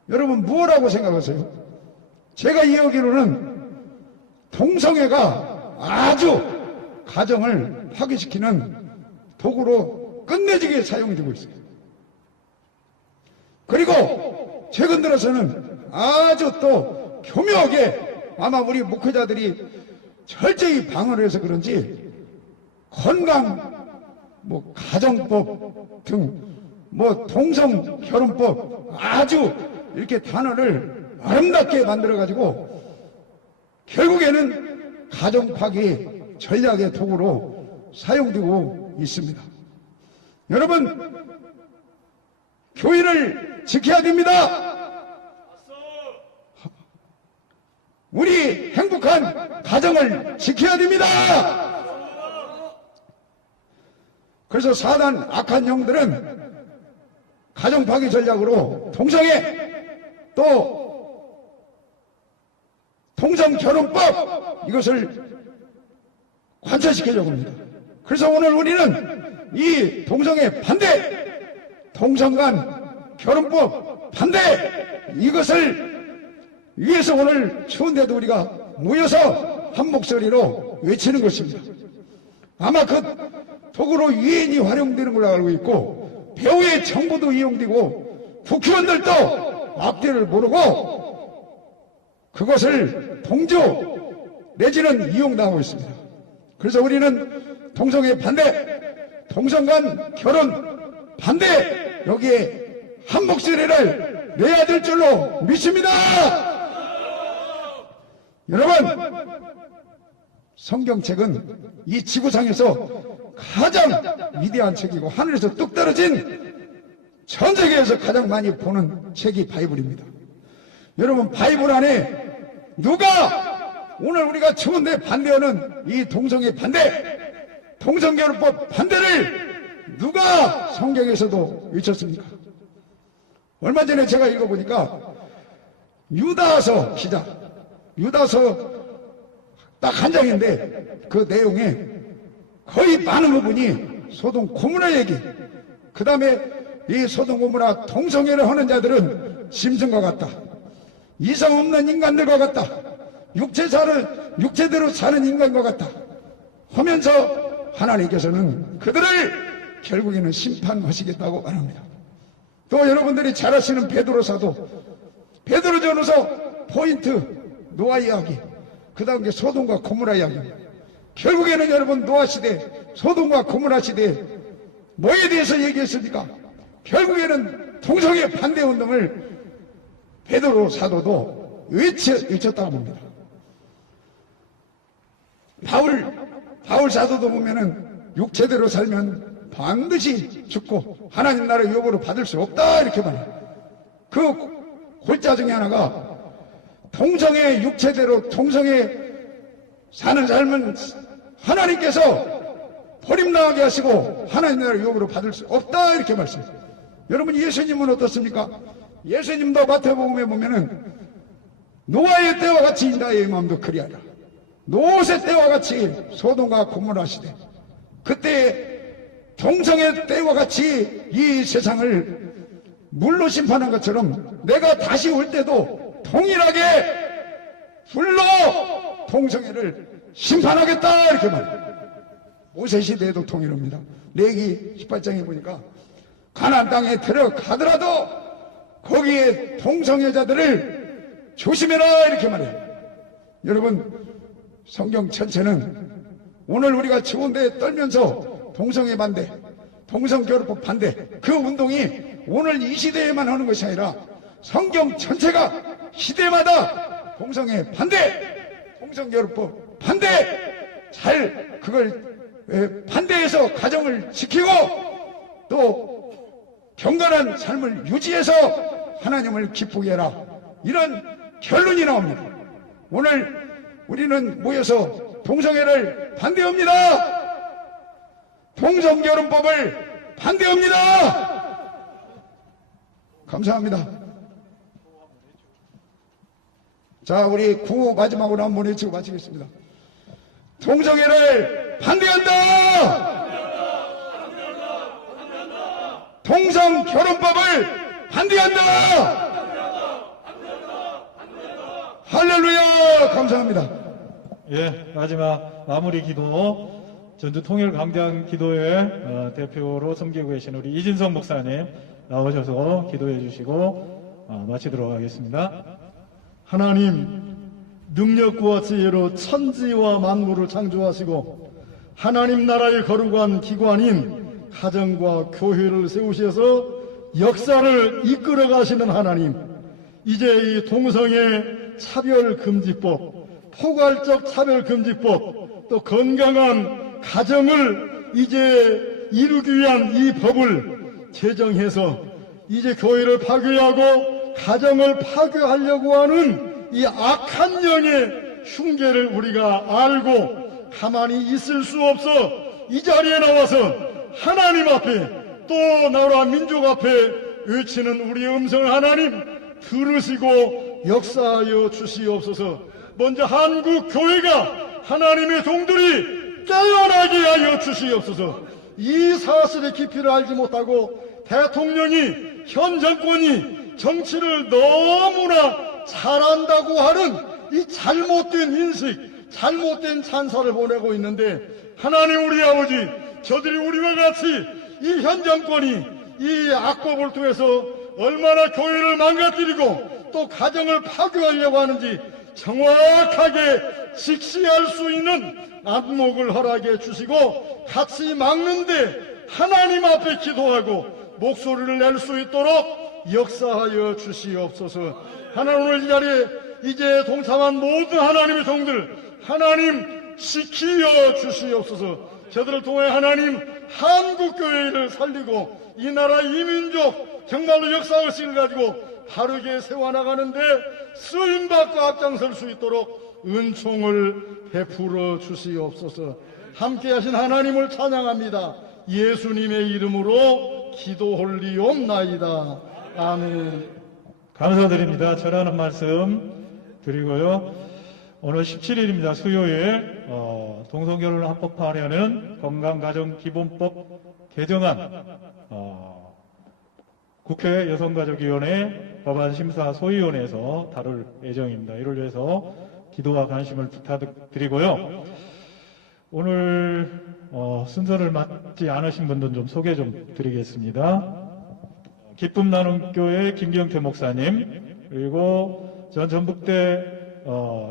여러분 무엇이라고 생각하세요? 제가 이야기로는 동성애가 아주 가정을 파괴시키는 도구로 끝내주게 사용되고 있어요. 그리고 최근 들어서는 아주 또 교묘하게 아마 우리 목회자들이 철저히 방어를 해서 그런지 건강, 가정법 등 동성 결혼법 아주 이렇게 단어를 아름답게 만들어가지고 결국에는 가정 파괴 전략의 도구로 사용되고 있습니다. 여러분, 교회를 지켜야 됩니다. 우리 행복한 가정을 지켜야 됩니다. 그래서 사단 악한 영들은 가정 파괴 전략으로 동성애 또 동성 결혼법 이것을 관철시키려고 합니다. 그래서 오늘 우리는 이 동성애 반대, 동성간 결혼법 반대 이것을 위해서 오늘 추운데도 우리가 모여서 한 목소리로 외치는 것입니다. 아마 그 도구로 유엔이 활용되는 걸로 알고 있고 배우의 정보도 이용되고 국회의원들도 앞뒤를 모르고 그것을 동조 내지는 이용당하고 있습니다. 그래서 우리는 동성애 반대, 동성간 결혼 반대 여기에 한 목소리를 내야 될 줄로 믿습니다. 여러분, 성경책은 이 지구상에서 가장 위대한 책이고 하늘에서 뚝 떨어진 전 세계에서 가장 많이 보는 책이 바이블입니다. 여러분, 바이블 안에 누가 오늘 우리가 추운데 반대하는 이 동성애 반대, 동성결혼법 반대를 누가 성경에서도 외쳤습니까? 얼마 전에 제가 읽어보니까 유다서 기자, 유다서 딱 한 장인데 그 내용에 거의 많은 부분이 소돔 고모라 얘기, 그 다음에 이 소돔 고모라 동성애를 하는 자들은 짐승과 같다, 이성 없는 인간들과 같다, 육체대로 사는 인간과 같다 하면서 하나님께서는 그들을 결국에는 심판하시겠다고 말합니다. 또 여러분들이 잘 아시는 베드로 사도, 베드로전서 포인트 노아 이야기, 그 다음에 소돔과 고모라 이야기. 결국에는 여러분 노아 시대, 소돔과 고모라 시대 뭐에 대해서 얘기했습니까? 결국에는 동성애 반대 운동을 베드로 사도도 외쳤다고 봅니다. 바울 사도도 보면은 육체대로 살면 반드시 죽고 하나님 나라의 요구를 받을 수 없다 이렇게 말해요. 그 골자 중에 하나가 동성애 육체대로 동성애 사는 삶은 하나님께서 버림당하게 하시고 하나님 나라의 요구를 받을 수 없다 이렇게 말씀해요. 여러분, 예수님은 어떻습니까? 예수님도 마태복음에 보면은 노아의 때와 같이 나의 마음도 그리하라. 노세 때와 같이 소돔과 고모라 시대, 그때 동성애 때와 같이 이 세상을 물로 심판한 것처럼 내가 다시 올 때도 동일하게 불로 동성애를 심판하겠다 이렇게 말해요. 모세 시대에도 통일합니다. 레기 18장에 보니까 가나안 땅에 들어가더라도 거기에 동성애자들을 조심해라 이렇게 말해요. 여러분, 성경 전체는 오늘 우리가 추운데 떨면서 동성애 반대, 동성결혼법 반대, 그 운동이 오늘 이 시대에만 하는 것이 아니라 성경 전체가 시대마다 동성애 반대, 동성결혼법 반대, 잘 그걸 반대해서 가정을 지키고 또 경건한 삶을 유지해서 하나님을 기쁘게 해라, 이런 결론이 나옵니다. 오늘 우리는 모여서 동성애를 반대합니다. 동성결혼법을 반대합니다. 감사합니다. 자, 우리 구호 마지막으로 한번 외치고 마치겠습니다. 동성애를 반대한다. 동성결혼법을 반대한다. 할렐루야. 감사합니다. 예, 마지막 마무리 기도, 전주 통일강장 기도회 대표로 섬기고 계신 우리 이진성 목사님 나오셔서 기도해 주시고 마치도록 하겠습니다. 하나님, 능력과 지혜로 천지와 만물을 창조하시고 하나님 나라의 거룩한 기관인 가정과 교회를 세우셔서 역사를 이끌어 가시는 하나님, 이제 이 동성애 차별금지법, 포괄적 차별금지법, 또 건강한 가정을 이제 이루기 위한 이 법을 제정해서 이제 교회를 파괴하고 가정을 파괴하려고 하는 이 악한 영의 흉계를 우리가 알고 가만히 있을 수 없어 이 자리에 나와서 하나님 앞에 또 나라 민족 앞에 외치는 우리의 음성을 하나님 들으시고 역사하여 주시옵소서. 먼저 한국 교회가 하나님의 종들이 깨어나게 하여 주시옵소서. 이 사실의 깊이를 알지 못하고 대통령이, 현 정권이 정치를 너무나 잘한다고 하는 이 잘못된 인식, 잘못된 찬사를 보내고 있는데, 하나님 우리 아버지, 저들이 우리와 같이 이 현 정권이 이 악법을 통해서 얼마나 교회를 망가뜨리고 또 가정을 파괴하려고 하는지 정확하게 직시할 수 있는 안목을 허락해 주시고 같이 막는데 하나님 앞에 기도하고 목소리를 낼 수 있도록 역사하여 주시옵소서. 하나님 오늘 이 자리에 이제 동참한 모든 하나님의 종들 하나님 지키어 주시옵소서. 저들을 통해 하나님 한국교회를 살리고 이 나라 이민족 정말로 역사의식을 가지고 바르게 세워나가는데 쓰임받고 앞장설 수 있도록 은총을 베풀어 주시옵소서. 함께하신 하나님을 찬양합니다. 예수님의 이름으로 기도홀리옵나이다. 아멘. 감사드립니다. 전하는 말씀 드리고요. 오늘 17일입니다. 수요일 동성결혼을 합법화하려는 건강가정기본법 개정안 국회 여성가족위원회 법안심사소위원회에서 다룰 예정입니다. 이를 위해서 기도와 관심을 부탁드리고요. 오늘 순서를 맞지 않으신 분들 좀 소개 좀 드리겠습니다. 기쁨 나눔 교회 김경태 목사님, 그리고 전 전북대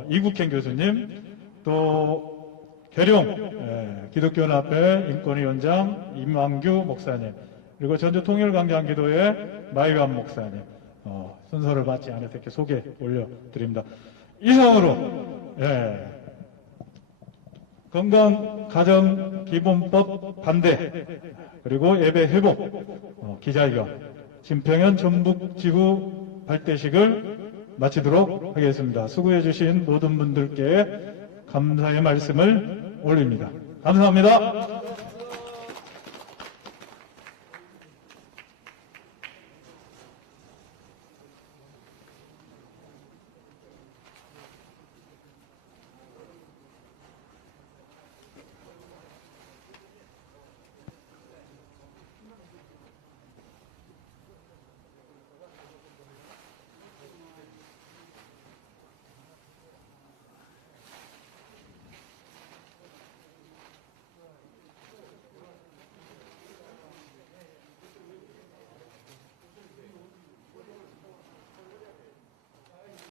이국행 교수님, 또 계룡 기독교연합회 인권위원장 임왕규 목사님, 그리고 전주 통일강장기도회 마이완 목사님 순서를 맞지 않을 때 이렇게 소개 올려드립니다. 이상으로 건강가정기본법 반대 그리고 예배 회복 기자회견 진평현 전북지구 발대식을 마치도록 하겠습니다. 수고해 주신 모든 분들께 감사의 말씀을 올립니다. 감사합니다.